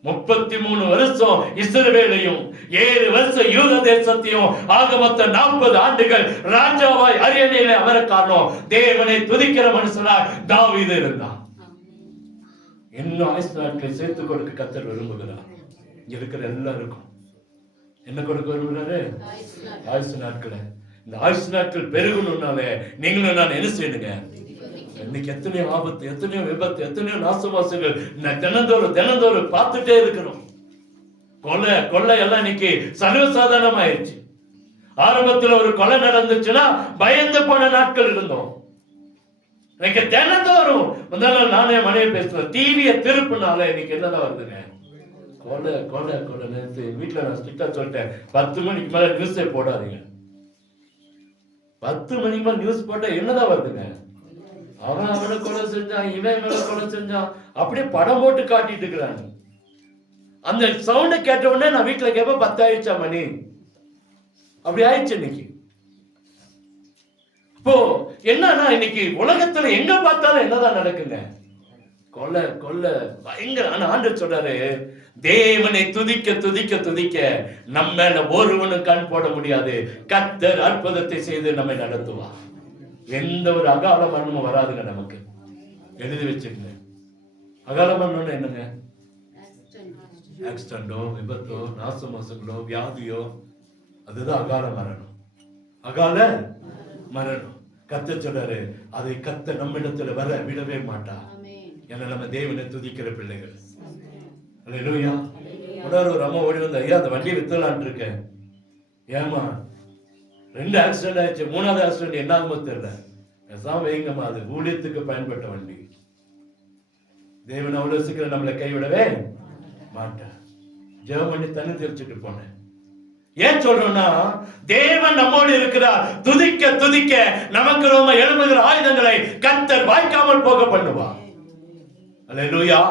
33 வருஷம் இஸ்ரவேலையும் 7 வருஷம் யூத தேசத்தையும், ஆக மொத்தம் 40 ஆண்டுகள் ராஜாவாய் அரியணையில அமர காரணம் தேவனை துதிக்கிற மனுஷனாய் தாவீது இருந்தான். இன்னும் ஆயுசு நாட்களை சேர்த்து கொடுக்க கர்த்தர் விரும்புகிறார். இங்க இருக்கிற எல்லாருக்கும் என்ன கொடுக்க விரும்புகிறாரு? ஆயுசு நாட்களை. இந்த ஆயுசு நாட்கள் பெருகணும்னாலே நீங்களும் நான் என்ன செய்யணுங்க? இன்னைக்கு எத்தனையோ ஆபத்து, எத்தனையோ விபத்து, எத்தனையோ நாசமாசங்கள் தினந்தோறும் பார்த்துட்டே இருக்கிறோம். கொலை எல்லாம் இன்னைக்கு சர்வசாதாரணம் ஆயிடுச்சு. ஆரம்பத்தில் ஒரு கொலை நடந்துச்சுன்னா பயந்து போன நாட்கள் இருந்தோம். இன்னைக்கு தினந்தோறும் முதல்ல நானே மனைவி பேசுவேன், டிவியை திருப்பினால இன்னைக்கு என்னதான் வருதுங்க? கொலை கொலை கொலை. நேற்று வீட்டுல நான் ஸ்ட்ரிக்டா சொல்லிட்டேன், 10 மணிக்கு மேல நியூஸே போடாதீங்க. 10 மணிக்கு மேல நியூஸ் போட்டா என்னதான் வருதுங்க? அவனை கொலை செஞ்சான், இவன் மேல கொலை செஞ்சான், அப்படியே படம் போட்டு காட்டிட்டு இருக்கிறாங்க. அந்த சவுண்ட கேட்ட உடனே நான் வீட்டுல கேட்ப 10 ஆயிடுச்சா மணி, அப்படி ஆயிடுச்சு இன்னைக்கு. இப்போ என்னன்னா இன்னைக்கு உலகத்துல எங்க பார்த்தாலும் என்னதான் நடக்குங்க? கொலை கொலை பயங்கர. ஆனா ஆண்டவர் சொல்றாரு, தேவனை துதிக்க துதிக்க துதிக்க நம்ம மேல ஒருவனும் கண் போட முடியாது. கர்த்தர் அற்புதத்தை செய்து நம்மை நடத்துவார். எந்த ஒரு அகால மரணமும் வராதுங்க நமக்கு. எழுதி வச்சுக்கங்க. அகால மரணம்னு என்னங்க? ஆக்சிடென்டோ, விபத்தோ, நாசமோசங்களோ, வியாதியோ, அதுதான் அகால மரணம். அகால மரணம். கர்த்தர் சொல்றாரு, அதை கர்த்தர் நம்மிடத்துல வர விடவே மாட்டார். ஏன்னா நம்ம தேவனை துதிக்கிற பிள்ளைகள். அல்லேலூயா. ஒரு அம்மா ஓடி வந்து, ஐயா அந்த வண்டியை வித்தலான் இருக்கேன். ஏமா 2 ஆக்சிடென்ட் ஆயிடுச்சு, 3வது ஆக்சிடென்ட் என்ன ஆகுமோ தெரியல. பேசாம வைங்கம்மா, அது ஊழியத்துக்கு பயன்பட்ட வண்டி. தேவன் அவ்வளவு சீக்கிரம் நம்மளை கைவிடவே மாட்டார். ஜெபம் பண்ணி தண்ணி தெளிச்சுட்டு போனேன். ஏன் சொல்றோம்னா, தேவன் நம்மோடு இருக்கிறார். துதிக்க துதிக்க நமக்கு ரொம்ப எழும்புகிற ஆயுதங்களை கர்த்தர் வாய்க்காமல் போக பண்ணுவார். அல்லேலூயா.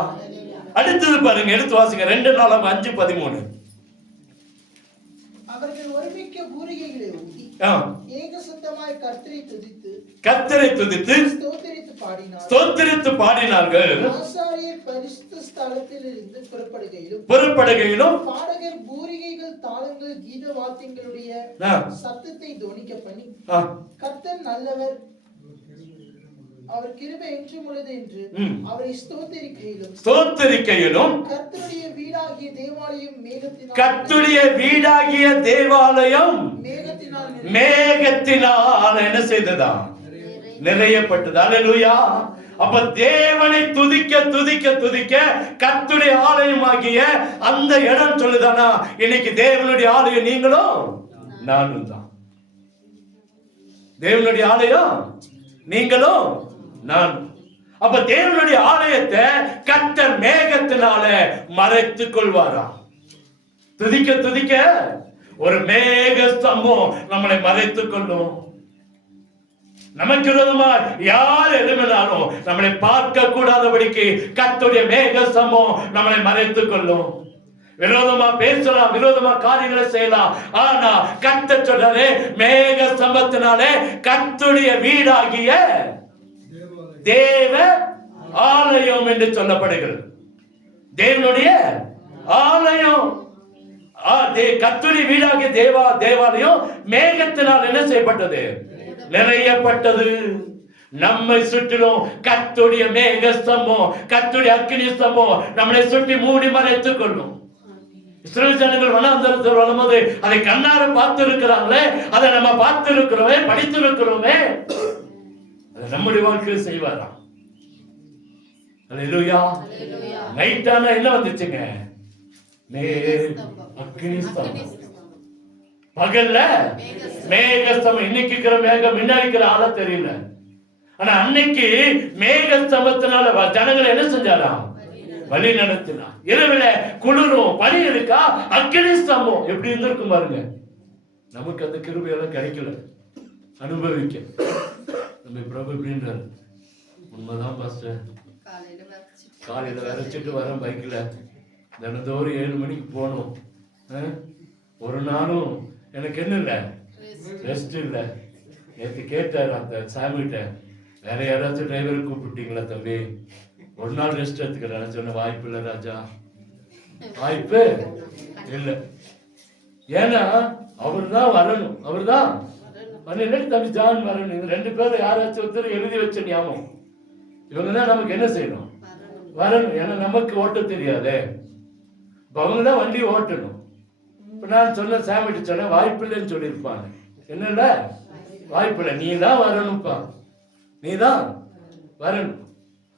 அடுத்தது பாருங்க, எடுத்து வாசிங்க. 2 நாளாகமம் 5:13. அவர்கள் ஒருமிக்க பூரிகைகளை ஊதி ஏகசத்தமாய் கர்த்தரை துதித்து ஸ்தோத்திரித்து பாடினார்கள். ஆசாரியர் பரிசுத்த ஸ்தலத்திலிருந்து புறப்படுகையிலும் பாடகர் பூரிகைகள், தாளங்கள், கீத வாத்தியங்களுடைய சத்தத்தை தொனிக்க பண்ணி, கர்த்தர் நல்லவர், அவர் கிருபை என்றும் உள்ளது என்று அவரை ஸ்தோத்திரிக்கையிலும் கர்த்தருடைய வீடாகிய தேவாலயம் மேகத்தினால் என்ன செய்ததா? நிறையப்பட்டது. அல்லேலூயா. அப்ப தேவனை துதிக்க துதிக்க துதிக்க கர்த்தருடைய ஆலயமாகிய அந்த இடம் சொல்லுதானா, இன்னைக்கு தேவனுடைய ஆலயம் நீங்களும் நானும் தான். தேவனுடைய ஆலயம் நீங்களும் நான். அப்ப தேவனுடைய ஆலயத்தை கர்த்தர் மேகத்தினால மறைத்துக் கொள்வாரா? துதிக்க துதிக்க ஒரு மேக ஸ்தம்பம் நம்மளை மறைத்துக் கொள்ளும். நமக்கு விரோதமா யார் எழுப்பினாலும் நம்மளை பார்க்க கூடாதபடிக்கு கர்த்தருடைய மேக ஸ்தம்பம் நம்மளை மறைத்துக் கொள்ளும். விரோதமா பேசலாம், விரோதமா காரியங்களை செய்யலாம். ஆனா கர்த்தர் சொல்றாரு, மேக ஸ்தம்பத்தினாலே கர்த்தருடைய வீடாகிய தேவ ஆலயம் என்று சொல்லப்படுகிறது. தேவனுடைய ஆலயம், கர்த்தருடைய வீடாகிய தேவாலயம் மேகத்தினால் என்ன செய்யப்பட்டது? நிறையப்பட்டது. நம்மை சுற்றிலும் கர்த்தருடைய மேக ஸ்தம்பம், கர்த்தருடைய அக்கினி ஸ்தம்பம் நம்மளை சுற்றி மூடி மறைத்துக் கொள்ளும். இஸ்ரவேல் ஜனங்கள் வனாந்தரத்தில் வரும்போது அதை கண்ணார பார்த்து இருக்கிறாங்களே, அதை நம்ம பார்த்து இருக்கிறோமே, படித்திருக்கிறோமே, நம்முடைய வாழ்க்கையில் செய்வாராம். அல்லேலூயா. நைட்டான என்ன வந்துச்சுங்க? அக்கினி ஸ்தம்பம். பகல்ல மேக ஸ்தம்பம். இன்னைக்கு இருக்கிற மேகம் முன்னாடி இருக்கிற ஆள தெரியல. ஆனா அன்னைக்கு மேக ஸ்தம்பத்தினால ஜனங்களை என்ன செஞ்சாராம்? வழி நடத்தினார். இரவுல குளிரும், பனி இருக்கா, அக்கினி ஸ்தம்பம். எப்படி இருந்திருக்கும் பாருங்க. நமக்கு அந்த கிருபையெல்லாம் கிடைக்கல அனுபவிக்க. நம்ம பிரபு அப்படின்றார், உண்மைதான் பாஸ்டர். காலையில வரைச்சிட்டு வரேன் பைக்ல, தினந்தோறும் 7 மணிக்கு போகணும். ஒரு நாளும் எனக்கு என்ன இல்லை, ரெஸ்ட் இல்லை. நேற்று கேட்டார் அந்த சாமிகிட்ட, வேற யாராச்சும் டிரைவரை கூப்பிட்டீங்களா தம்பி, ஒரு நாள் ரெஸ்ட் எடுத்துக்கிறேன். சொன்ன வாய்ப்பு இல்லை ராஜா, வாய்ப்பு இல்லை. ஏன்னா அவர் தான் வரணும், அவர் தான் தம்பி ஜான் வரணும். இது 2 பேரும் யாராச்சும் ஒருத்தர் எழுதி வச்ச ஞாபகம். இவங்க தான் நமக்கு என்ன செய்யணும்? வரணும். ஏன்னா நமக்கு ஓட்ட தெரியாது, அவங்க தான் வண்டி ஓட்டணும். இப்ப நான் சொன்ன சாமிட்டு சொன்ன வாய்ப்பு இல்லைன்னு சொல்லியிருப்பாங்க. என்னல்ல வாய்ப்பு இல்லை, நீ தான் வரணும்ப்பா, நீ தான் வரணும்.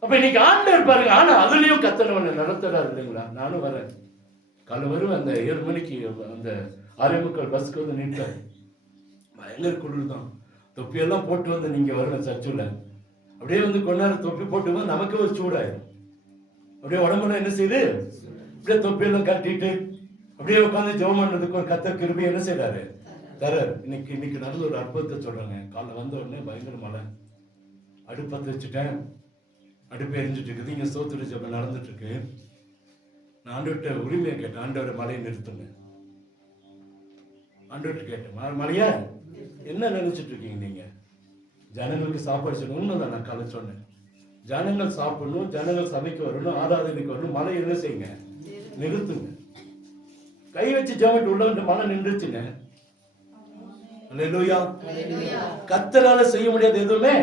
அப்ப இன்னைக்கு ஆண்டவர் பாருங்க. ஆனா அதுலயும் கத்தனவனை நடத்துறாரு இல்லைங்களா? நானும் வரேன், காலை வருவேன். அந்த 7 மணிக்கு அந்த 6:45 பஸ்க்கு வந்து நிற்பேன். பயங்கர குளிர் தான். தொப்பியெல்லாம் போட்டு வந்து நீங்க வரணும் சர்ச்சுல. அப்படியே வந்து கொஞ்ச நேரம் தொப்பி போட்டு வந்து நமக்கு ஒரு சூடாயிடும். அப்படியே உடம்புல என்ன செய்யுது, அப்படியே தொப்பியெல்லாம் கட்டிட்டு அப்படியே உட்காந்து ஜெபம் பண்றதுக்கு ஒரு கர்த்தர் கிருபை என்ன செய்யறாரு தர. இன்னைக்கு நடந்த ஒரு அற்புதத்தை சொல்றாங்க. காலைல வந்த உடனே பயங்கர மழை, அடுப்பத்தை வச்சுட்டேன், அடுப்பு எரிஞ்சிட்டு இருக்குது. இங்க ஸ்தோத்திர ஜெபம் நடந்துட்டு இருக்கு. நான் ஆண்டவர்கிட்ட உரிமையை கேட்டேன், ஆண்டவரை மழையை நிறுத்துங்க. ஆண்டவர்கிட்ட கேட்டேன், மழையா என்ன நினைச்சிட்டு இருக்கீங்க நீங்க? ஜனங்களுக்கு சாப்பாடு சொல்லணும். உண்மைதான், நான் காலை சொன்னேன், ஜனங்கள் சாப்பிடணும், ஜனங்கள் சபைக்கு வரணும், ஆராதனைக்கு வரணும். மழை என்ன செய்யுங்க? நிறுத்துங்க. கை வச்சு ஜெபம் உள்ள மழை நின்றுச்சுங்க. அல்லேலூயா. கர்த்தரால செய்ய முடியாது எதுவுமே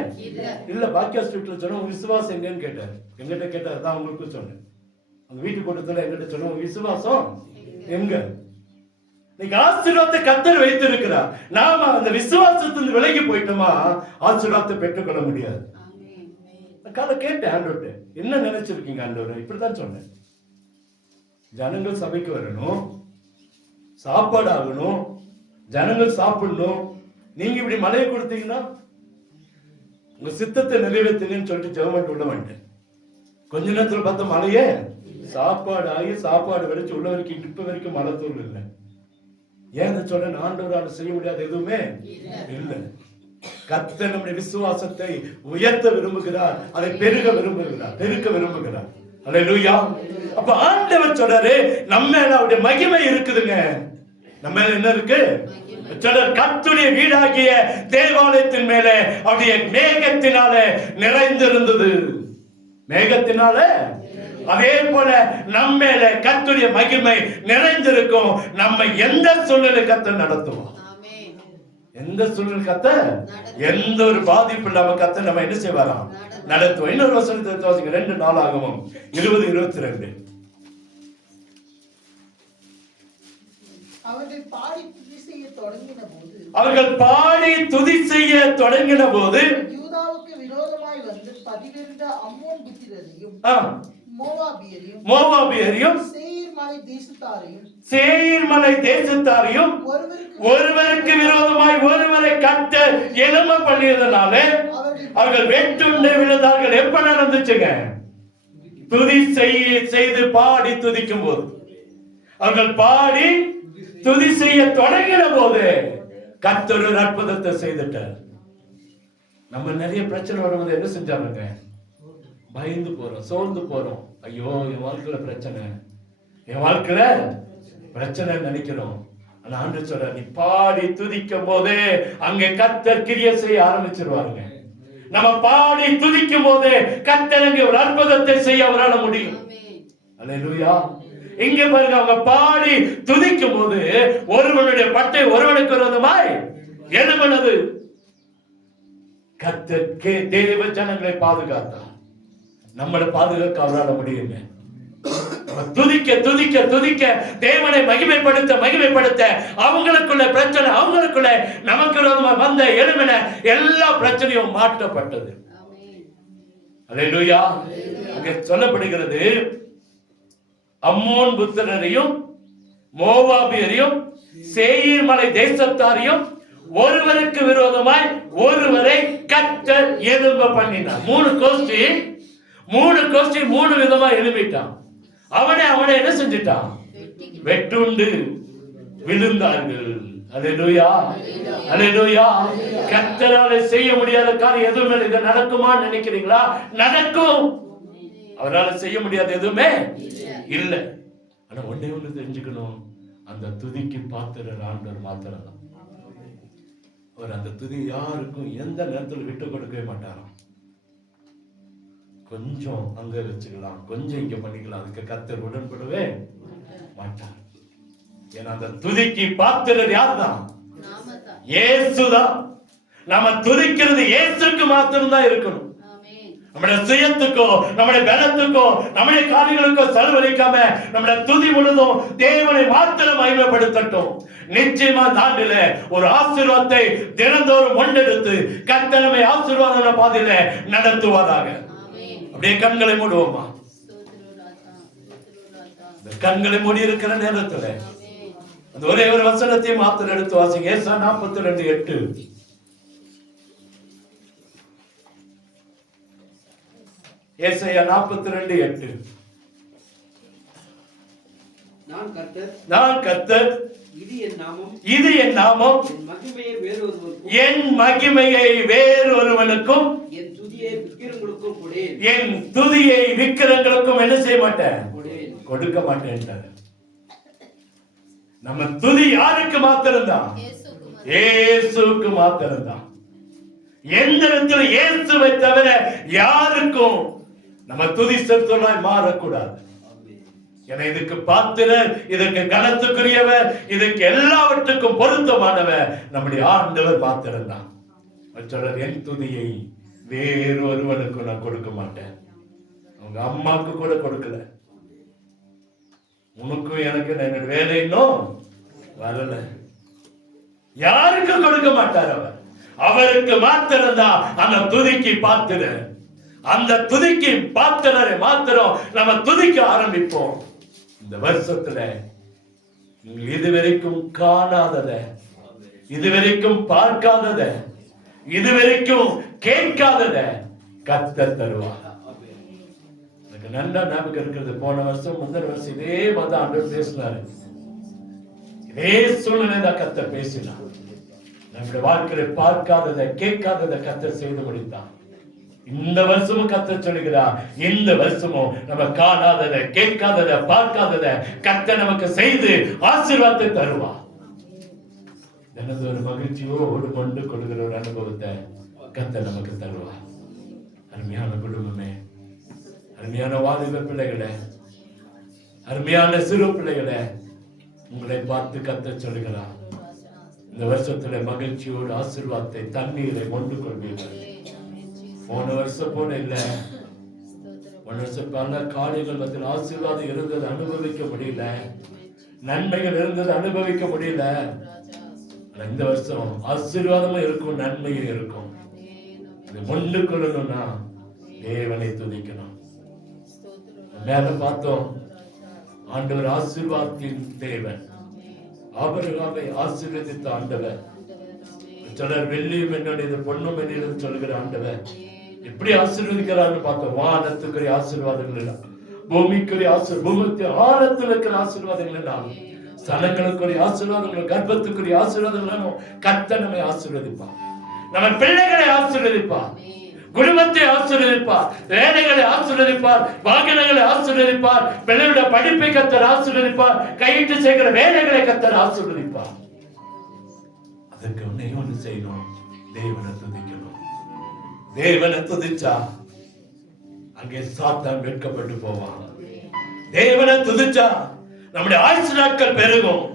இல்ல. பாக்கியா ஸ்ட்ரீட்ல சொன்ன உங்க விசுவாசம் எங்கன்னு கேட்டார். எங்கிட்ட கேட்டார் தான் உங்களுக்கு சொன்னேன். அந்த வீட்டுக்கு கொடுத்தல எங்கிட்ட சொன்ன உங்க விசுவாசம் எங்க? நீங்க ஆசீர்வாதத்தை கர்த்தர் வைத்திருக்கிறார். நாம அந்த விசுவாசத்திலிருந்து விலகி போயிட்டோமா ஆசீர்வாதத்தை பெற்றுக்கொள்ள முடியாது. காலை கேட்டேன் ஆண்டவர்கிட்ட, என்ன நினைச்சிருக்கீங்க ஆண்டவர்? இப்படிதான் சொன்னேன். ஜனங்கள் சபைக்கு வரணும், சாப்பாடு ஆகணும், ஜனங்கள் சாப்பிடணும். நீங்க இப்படி மழையை கொடுத்தீங்கன்னா உங்க சித்தத்தை நிறைவேற்றுங்கன்னு சொல்லிட்டு ஜெபம் உள்ள வந்துட்டேன். கொஞ்ச நேரத்துல பார்த்த மழையே சாப்பாடு ஆகி சாப்பாடு வரைச்சு உள்ள வரைக்கும் இப்ப வரைக்கும் மழை தூள் இல்லை. ஏன் சொல்றேன்? ஆண்டவரால் செய்ய முடியாது எதுவுமே இல்லை. கர்த்தர் நம்முடைய விசுவாசத்தை உயர்த்த விரும்புகிறார், அதை பெருக விரும்புகிறார். அல்லேலூயா. அப்ப ஆண்டவர் சொல்றாரு நம்ம மேல அவருடைய மகிமை இருக்குதுங்க. நம்ம மேல என்ன இருக்கு? கர்த்தருடைய வீடாகிய தேவாலயத்தின் மேல அவருடைய மேகத்தினால நிறைந்திருந்தது. மேகத்தினால அதே போல நம்ம மேல கர்த்தருடைய மகிமை நிறைந்திருக்கும். நம்ம எந்த சூழ்நிலை கர்த்தர் நடத்துவோம்? எந்த சூழ்நிலை கர்த்தர் எந்த ஒரு பாதிப்பு இல்லாம கர்த்தர் நம்ம என்ன செய்வாராம்? நடத்துவோம். இன்னொரு வசனத்தை வாசிங்க. 2 நாளாகமம் 20:22. அவர்கள் பாடி துதி செய்ய தொடங்கின போது யூதாவுக்கு விரோதமாய் வந்து பதிவிருந்த அம்மோன் புத்திரரையும் மோவாபியரையும் சேயீர் மலை தேசத்தாரையும் ஒருவருக்கு விரோதமாய் ஒருவரை கர்த்தர் எழும்ப பண்ணியதனால அவர்கள் வெட்டுண்டு விழுந்தார்கள். எப்ப நடந்துச்சுங்க? துதி செய்து பாடி துதிக்கும் போது, அவர்கள் பாடி துதி செய்ய தொடங்கின போது கர்த்தர் ஒரு அற்புதத்தை செய்துட்டார். நம்ம நிறைய பிரச்சனை வரும்போது என்ன செஞ்சாங்க? பயந்து போறோம், சோர்ந்து போறோம். ஐயோ என் வாழ்க்கையில பிரச்சனை நினைக்கிறோம். ஆனா ஆண்டவர் சொல்றார், நீ பாடி துதிக்கும் போது அங்கே கர்த்தர் கிரியை செய்ய ஆரம்பிச்சிருவாருங்க. நம்ம பாடி துதிக்கும் போது கர்த்தர் அங்கே ஒரு அற்புதத்தை செய்ய அவரால் முடியும். அல்லேலூயா. இங்க பாருங்க, அவங்க பாடி துதிக்கும் போது ஒருவனுடைய பட்டை ஒருவனுக்கு விரோதமாய் எழும்பினது. கர்த்தர் தேவ ஜனங்களை பாதுகாத்தார். நம்மளை பாதுகாக்க அவரால் முடியுங்க. துதிக்க துதிக்க துதிக்க தேவனை மகிமைப்படுத்த அவங்களுக்குள்ள பிரச்சனை, அவங்களுக்குள்ள நமக்கு வந்த எழுமின எல்லா பிரச்சனையும் மாற்றப்பட்டது. அல்லேலூயா. அங்கே சொல்லப்படுகிறது, அம்மோன் புத்திரரையும் மோவாபியரையும் சேயீர் மலை தேசத்தாரையும் ஒருவருக்கு விரோதமாய் ஒருவரை கர்த்தர் எழும்ப பண்ணினார். 3 கோஷ்டி 3 விதமா எழுப்பிட்டான். அவனை என்ன செஞ்சிட்டான்? வெட்டுண்டு விழுந்தார்கள். அல்லேலூயா. அல்லேலூயா. கர்த்தரால செய்ய முடியாத காரியம் எதுவுமே இது நடக்குமான்னு நினைக்கிறீங்களா? நடக்கும். அவரால் செய்ய முடியாத எதுவுமே இல்ல. ஆனா ஒண்ணு தெரிஞ்சுக்கணும், அந்த துதிக்கு பாத்திரர் ஆண்டவர் மாத்திரம் தான். அவர் அந்த துதி யாருக்கும் எந்த நேரத்தில் விட்டு கொடுக்கவே மாட்டாராம். கொஞ்சம் அங்க வச்சுக்கலாம், கொஞ்சம் இங்க பண்ணிக்கலாம், அதுக்கு கர்த்தர் உடன்படவே மாட்டார். ஏன்னா அந்த துதிக்கு பாத்திரர் யார் தான்? இயேசுதான். நாம துதிக்கிறது இயேசுக்கு மாத்திரம் தான் இருக்கணும். நம்முடைய சுயத்துக்கோ நம்முடைய பலத்துக்கோ நம்முடைய காரியங்களுக்கோ செலவழிக்காம நம்முடைய துதி முழுதும் தேவனை மாத்திரம் மகிமைப்படுத்தட்டும். நிச்சயமா தாண்டில ஒரு ஆசீர்வாதத்தை தினந்தோறும் முன்னெடுத்து கர்த்தர் நம்மை ஆசீர்வாத பாதையில நடத்துவதாக. அப்படியே கண்களை மூடுவோமா? கண்களை மூடி இருக்கிற நேரத்துல அந்த ஒரே ஒரு வசனத்தை மாத்திரம் எடுத்து வாசிங்க. ஏசாயா 42:8. ஏசாயா 42:8. நான் கர்த்தர், இது என் நாமம், என் மகிமையை வேறொருவனுக்கும் என் துதியை விக்கிரங்களுக்கும் என்ன செய்ய மாட்டேன்? கொடுக்க மாட்டேன். நம்ம துதி யாருக்கு மாத்திரம்தான்? இயேசுக்கு மாத்திரம்தான். எந்த இடத்துல இயேசுவை தவிர யாருக்கும் நம்ம துதி செலுத்தலாய் மாறக்கூடாது. ஏன்னா இதுக்கு பாத்திரர், இதற்கு கனத்துக்குரியவர், இதுக்கு எல்லாவற்றுக்கும் பொருத்தமானவர் நம்முடைய ஆண்டவர் மாத்திரம் தான். சொல்றார், என் துதியை வேறொருவனுக்கு நான் கொடுக்க மாட்டேன். அவங்க அம்மாவுக்கு கூட கொடுக்கல. உனக்கும் எனக்கு என்னோட வேலை இன்னும் வரல. யாருக்கும் கொடுக்க மாட்டார் அவர். அவருக்கு மாத்திரம்தான் அந்த துதிக்கு பாத்திரர். அந்த துதிக்கு பாத்திரரை மாத்திரம் நம்ம துதிக்க ஆரம்பிப்போம். இந்த வருஷத்துல இதுவரைக்கும் காணாதத, இதுவரைக்கும் பார்க்காதத, இதுவரைக்கும் கேட்காதத கர்த்தர் தருவார். எனக்கு நல்லா ஞாபகம் இருக்கிறது, போன வருஷம் முந்தின வருஷம் இதே மாதிரி ஆண்டவர் பேசினாரு. இதே சூழ்நிலை தான் கர்த்தர் பேசினார். நம்முடைய வாழ்க்கையில பார்க்காததை கேட்காததை கர்த்தர் செய்து முடித்தான். இந்த வருஷமும் கர்த்தர் சொல்லுகிறார், இந்த வருஷமும் நம்ம காணாததை கேட்காததை பார்க்காததை கர்த்தர் நமக்கு செய்து ஆசீர்வாதத்தை தருவார். எனது ஒரு மகிழ்ச்சியோடு கொண்டு கொடுக்கிற ஒரு அனுபவத்தை கர்த்தர் நமக்கு தருவார். அருமையான குடும்பமே, அருமையான வாலிப பிள்ளைகளே, அருமையான சிறு பிள்ளைகளே, உங்களை பார்த்து கர்த்தர் சொல்லுகிறார், இந்த வருஷத்துல மகிழ்ச்சியோடு ஆசீர்வாதத்தை தண்ணீரை கொண்டு கொள்வீர்கள். போன வருஷம் போல இல்ல, போன வருஷம் பல காரியங்கள் மத்தியில் ஆசீர்வாதம் இருந்தது, அனுபவிக்க முடியல. நன்மைகள் இருந்தது, அனுபவிக்க முடியல. இந்த வருஷம் ஆசீர்வாதமும் இருக்கும், நன்மையும் இருக்கும். இதை கொண்டு கொள்ளணும்னா தேவனை துதிக்கணும். மேல பார்த்தோம், ஆண்டவர் ஆசீர்வாதத்தின் தேவன். ஆபிரகாமை ஆசீர்வதித்த ஆண்டவர். சிலர் வெள்ளியும் என்னுடைய பொண்ணும் என்னிடம் சொல்கிற ஆண்டவர் எப்படி ஆசீர்வதிக்கிறான்னு பார்த்தோம். வானத்துக்குரிய ஆசீர்வாதங்கள் எல்லாம், பூமிக்குரிய பூமிக்கு ஆழத்தில் இருக்கிற ஆசீர்வாதங்கள் எல்லாம், ஸ்தலங்களுக்குரிய ஆசீர்வாதங்கள், கர்ப்பத்துக்குரிய ஆசீர்வாதங்களும் கர்த்தர் நம்மை ஆசீர்வதிப்பார். நம்ம பிள்ளைகளை ஆசீர்வதிப்பார், குடும்பத்தை ஆசீர்வதிப்பார், வேலைகளை ஆசீர்வதிப்பார், வாகனங்களை ஆசீர்வதிப்பார், பிள்ளையோட படிப்பை கர்த்தர் ஆசீர்வதிப்பார், கையிட்டு செய்கிற வேலைகளை கர்த்தர் ஆசீர்வதிப்பார். அதுக்கு ஒண்ணு செய்யணும், தேவனை துதிக்கணும். தேவனை துதிச்சா அங்கே சாத்தான் வெட்கப்பட்டு போவான். தேவனை துதிச்சா நம்முடைய ஆயுசு நாட்கள் பெருகும்.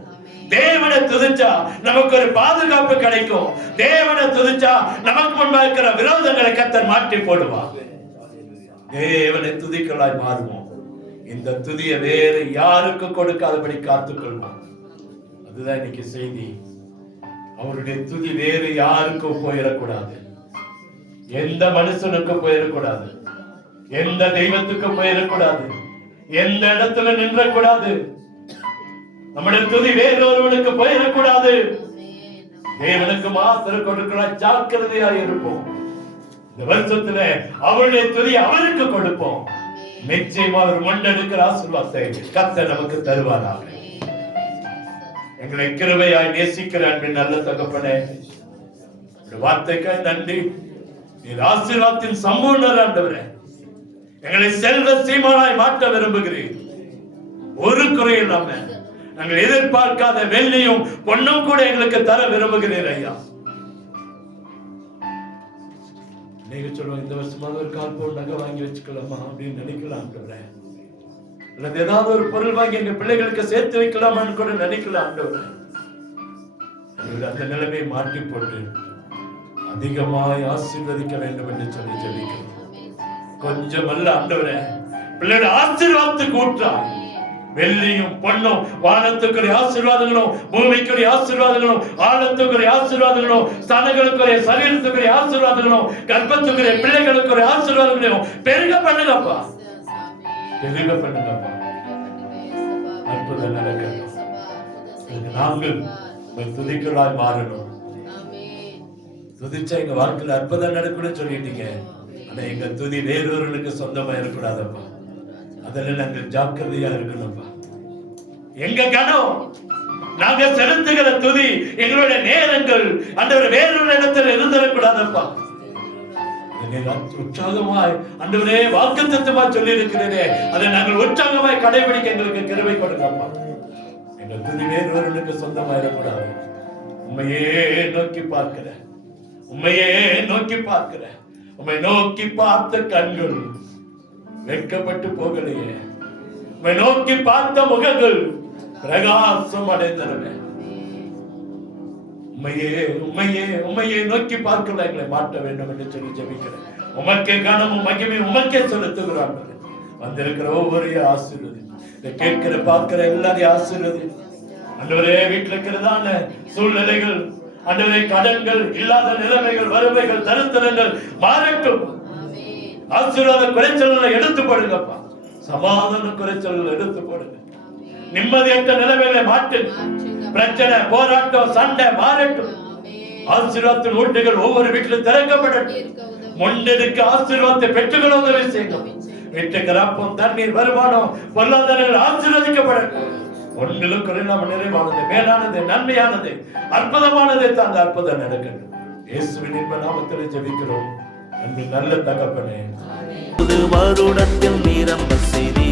தேவனை துதிச்சா நமக்கு ஒரு பாதுகாப்பு கிடைக்கும். தேவனை துதிச்சா நமக்கு முன்பாக இருக்கிற விரோதங்களை கர்த்தர் மாற்றி போடுவார். தேவனை துதிக்கலாய் மாறுவோம். இந்த துதியை வேறு யாருக்கு கொடுக்காதபடி காத்துக்கொள்வோம். அதுதான் இன்னைக்கு செய்தி. அவருடைய துதி வேறு யாருக்கும் போயிடக்கூடாது. எந்த மனுஷனுக்கும் போயிடக்கூடாது, எந்த தெய்வத்துக்கும் போயிடக்கூடாது, எந்த இடத்துல நின்றக்கூடாது. நம்முடைய துதி வேறொருவனுக்கு போயிடக்கூடாது. தேவனுக்கு மாத்திரம் கொடுக்கலாம். ஜாக்கிரதையா இருப்போம். இந்த வருஷத்துல அவருடைய துதி அவருக்கு கொடுப்போம். நிச்சயமா அவர் மண்டெடுக்கிற ஆசீர்வாதத்தை கர்த்தர் நமக்கு தருவாராக. எங்களை கிருபையாய் நேசிக்கிற அன்பின் நல்ல தகப்பனே, வார்த்தைக்காய் நன்றி. நீர் ஆசீர்வாதத்தின் சம்பூர்ணர் ஆண்டவரே. எங்களை செல்வ சீமானாய் மாற்ற விரும்புகிறீர். ஒரு குறை இல்லாம நாங்கள் எதிர்பார்க்காத வெள்ளியும் பொன்னும் கூட எங்களுக்கு தர விரும்புகிறீர் ஐயா. நீங்க சொல்லுவோம், இந்த வருஷமாவது ஒரு கால் பவுன் நகை வாங்கி வச்சுக்கலாமா அப்படின்னு நினைக்கலாம். அல்லது ஏதாவது ஒரு பொருள் வாங்கி எங்க பிள்ளைகளுக்கு சேர்த்து வைக்கலாமான்னு கூட நினைக்கலாம். அந்த நிலைமையை மாற்றி போட்டு அதிகமாய் ஆசீர்வதிக்க வேண்டும் என்று சொல்லி ஜெபிக்கிறோம். கொஞ்சம் அல்ல ஆண்டவரே, பிள்ளையோட ஆசீர்வாதத்துக்கு ஊற்றாய். வெள்ளியும் பொன்னும், வானத்துக்குரிய ஆசீர்வாதங்களும், பூமிக்குரிய ஆசீர்வாதங்களும், ஆழத்துக்குரிய ஆசீர்வாதங்களும், ஸ்தானங்களுக்குரிய சரீரத்துக்குரிய ஆசீர்வாதங்களும், கர்ப்பத்துக்குரிய பிள்ளைகளுக்குரிய ஆசீர்வாதங்களையும் பெருக பண்ணுங்கப்பா, பெருக பண்ணுங்கப்பா. அற்புதம் நடக்கணும். நாங்கள் துதிக்கலாய் மாறணும். துதிச்சா எங்க வாழ்க்கையில் அற்புதம் நடக்கணும்னு சொல்லிட்டீங்க. ஆனா எங்க துதி வேறொருவனுக்கு சொந்தமா இருக்கக்கூடாதப்பா. அதில் நாங்கள் ஜாக்கிரதையா இருக்கணும்ப்பா. எங்க கனம், நாங்க செலுத்துகிற துதி, எங்களுடைய நேரங்கள் அந்த வேறொரு இடத்துல இருந்துடக்கூடாதப்பா. உற்சாகமாய் ஆண்டவரே வாக்குத்தத்தமா சொல்லி இருக்கிறதே, அதை நாங்கள் உற்சாகமாய் கடைபிடிக்க எங்களுக்கு கிருபை கொடுங்கப்பா. எங்கள் துதி வேறொருவனுக்கு சொந்தமா இருக்கக்கூடாது. உண்மையே நோக்கி பார்க்கிற, உம்மையே நோக்கி பார்க்கிறேன். உம்மை நோக்கி பார்த்த கண்கள் வெட்கப்பட்டு போகலையே. உம்மை நோக்கி பார்த்த முகங்கள் பிரகாசம் அடைந்தன. உம்மையே நோக்கி பார்க்கல எங்களை மாற்ற வேண்டும் என்று சொல்லி ஜெபிக்கிறேன். உமக்கே கனமும் மகிமையும் உமக்கே செலுத்துகிறான். வந்திருக்கிற ஒவ்வொருவரையும் ஆசீர்வதி. இதை கேட்கிற பார்க்கிற எல்லாரையும் ஆசீர்வதி. ஆண்டவரே, வீட்டில் இருக்கிறதான சூழ்நிலைகள், ஆண்டவரே, கடன்கள், இல்லாத நிலைமைகள், வறுமைகள், தரித்திரங்கள் மாறட்டும். ஆசீர்வாத குறைச்சல்களை எடுத்து போடுங்கப்பா. சமாதான குறைச்சல்களை எடுத்து போடுங்க. நிம்மதியற்ற நிலைமைகளை மாற்றுங்க. பிரச்சனை, போராட்டம், சண்டை மாறட்டும். ஆசீர்வாதத்தின் ஊட்டுகள் ஒவ்வொரு வீட்டிலும் திறக்கப்படட்டும். முன்னெடுக்க ஆசீர்வாதத்தை பெற்றுக்கொள்ள உதவி செய்யும். வீட்டுக்கு ரப்பம், தண்ணீர், வருமானம், பொருளாதாரங்கள் ஆசீர்வதிக்கப்படட்டும். ஒன்றிலும் குறையாம நிறைவானது, மேலானது, நன்மையானது, அற்புதமானதை தாங்க அற்புதம் நடக்கட்டும். இயேசுவின் இன்ப நாமத்தில் ஜெபிக்கிறோம். அன்பின் நல்ல தகப்பனே, புது வருடத்தில் நிரம்ப செய்தி